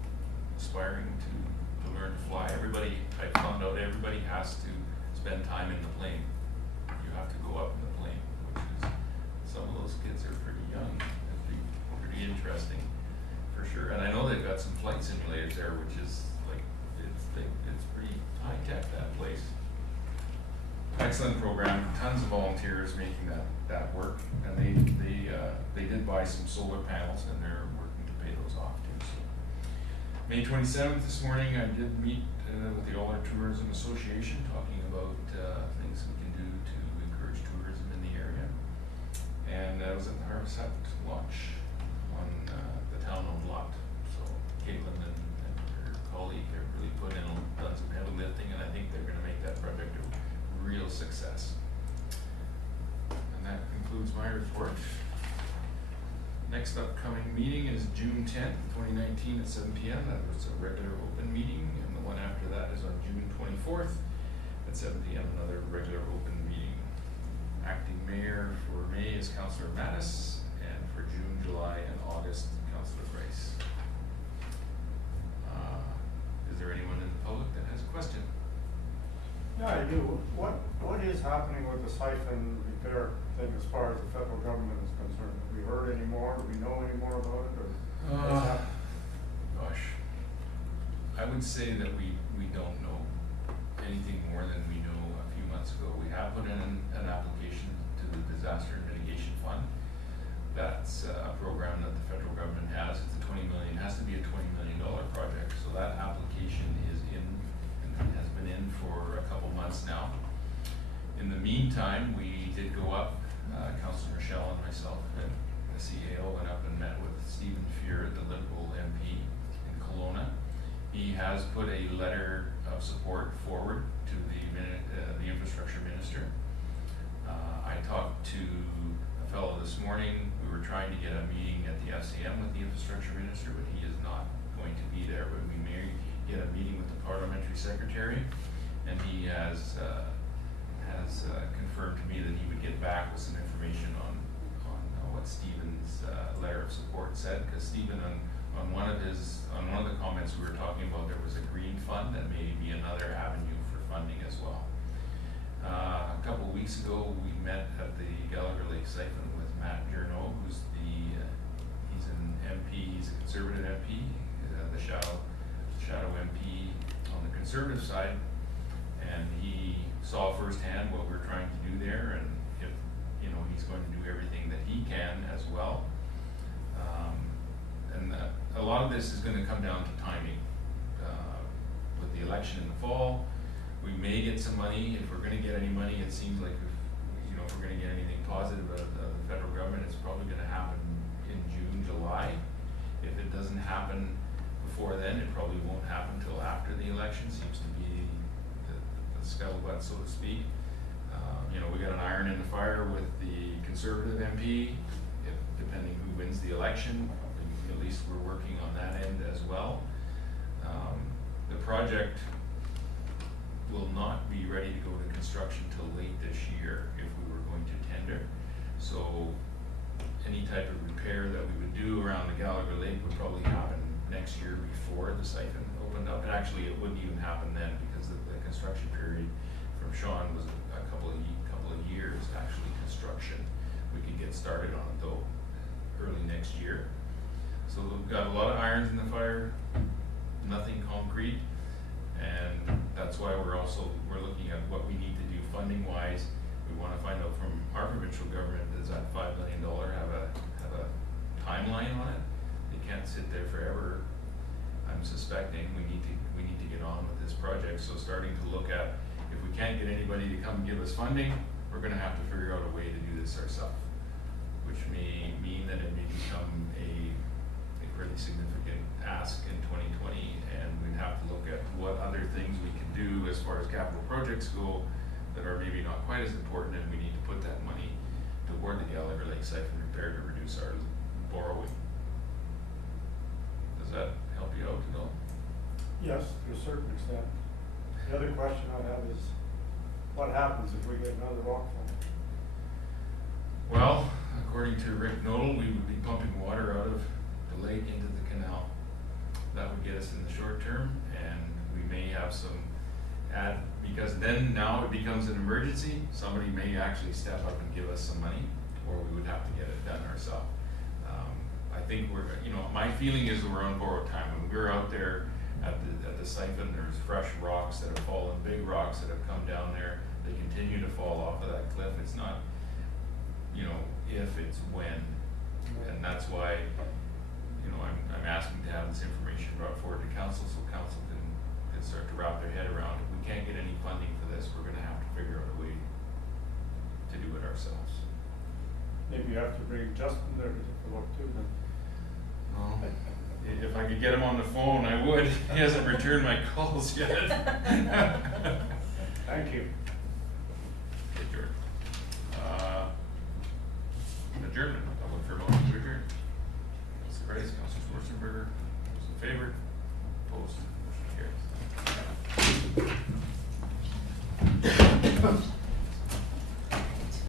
aspiring to learn to fly. I found out everybody has to spend time in the plane. You have to go up in the plane, which is, some of those kids are pretty young. It'd be pretty interesting, for sure. And I know they've got some flight simulators there, which is like, it's pretty high tech, that place. Excellent program, tons of volunteers making that work, and they did buy some solar panels, and they're working to pay those off too. So. May 27th this morning, I did meet with the Oliver Tourism Association, talking about things we can do to encourage tourism in the area. And I was at the Harvest Hut launch on the town-owned lot. So Caitlin and her colleague have really done some heavy lifting, and I think they're going to make that project a real success. And that concludes my report. Next upcoming meeting is June 10th, 2019 at 7 p.m. That was a regular open meeting, and the one after that is on June 24th at 7 p.m. Another regular open meeting. Acting mayor for May is Councillor Mattis, and for June, July, and August, Councillor Grace. Is there anyone in the public that has a question? Yeah, I do. What is happening with the siphon repair thing as far as the federal government is concerned? Have we heard any more? Do we know any more about it? Or Gosh, I would say that we don't know anything more than we knew a few months ago. We have put in an application to the Disaster Mitigation Fund. That's a program that the federal government has. It's has to be a $20 million project. So that application is in and has been in for a couple months now. In the meantime, we did go up Councillor Machial and myself and the CAO went up and met with Stephen Fear, the Liberal MP in Kelowna. He has put a letter of support forward to the infrastructure minister. I talked to a fellow this morning. We were trying to get a meeting at the FCM with the infrastructure minister, but he is not going to be there. But we may get a meeting with the parliamentary secretary, and he has confirmed to me that he would get back with some information on what Stephen's letter of support said. Because Stephen, on one of the comments we were talking about, there was a green fund that may be another avenue for funding as well. A couple of weeks ago, we met at the Gallagher Lake Siphon with Matt Journeau, who's he's an MP, he's a Conservative MP, the shadow MP on the Conservative side, and he saw firsthand what we're trying to do there, and if, he's going to do everything that he can as well. And a lot of this is going to come down to timing. With the election in the fall, we may get some money. If we're going to get any money, it seems like if we're going to get anything positive out of the federal government, it's probably going to happen in June, July. If it doesn't happen before then, it probably won't happen until after the election. Seems to be the scuttlebutt, so to speak. We got an iron in the fire with the Conservative MP. Depending who wins the election, at least we're working on that end as well. The project will not be ready to go to construction till late this year if we were going to tender. So any type of repair that we would do around the Gallagher Lake would probably happen next year before the siphon opened up. And actually, it wouldn't even happen then because the construction period from Sean was a couple of years, actually, construction. We could get started on it though early next year. So we've got a lot of irons in the fire, nothing concrete. And that's why we're looking at what we need to do funding wise. We want to find out from our provincial government, does that $5 million have a timeline on it? It can't sit there forever. I'm suspecting we need to get on with this project. So starting to look at, if we can't get anybody to come give us funding, we're going to have to figure out a way to do this ourselves, which may mean that it may become a pretty significant ask in 2020, and we'd have to look at what other things we can do as far as capital projects go that are maybe not quite as important, and we need to put that money toward the Gallagher Lake Siphon repair to reduce our borrowing. Does that help you out at all? Yes, to a certain extent. The other question I have is, what happens if we get another rock fall? Well, according to Rick Nodal, we would be pumping water out of the lake into the canal. That would get us in the short term, and we may have some because then now it becomes an emergency. Somebody may actually step up and give us some money, or we would have to get it done ourselves. I think my feeling is we're on borrowed time. When we're out there at the siphon, there's fresh rocks that have fallen, big rocks that have come down there. They continue to fall off of that cliff. It's not, if, it's when. And that's why, I'm asking to have this information brought forward to council so council can start to wrap their head around it. If we can't get any funding for this, we're going to have to figure out a way to do it ourselves. Maybe you have to bring Justin there to take a look too then. Well, if I could get him on the phone, I would. He hasn't returned my calls yet. Thank you. Okay, George. Adjournment. I'll look for a motion to adjourn. Councillor Price, Councillor Schwartzenberger. Those in favor? Opposed?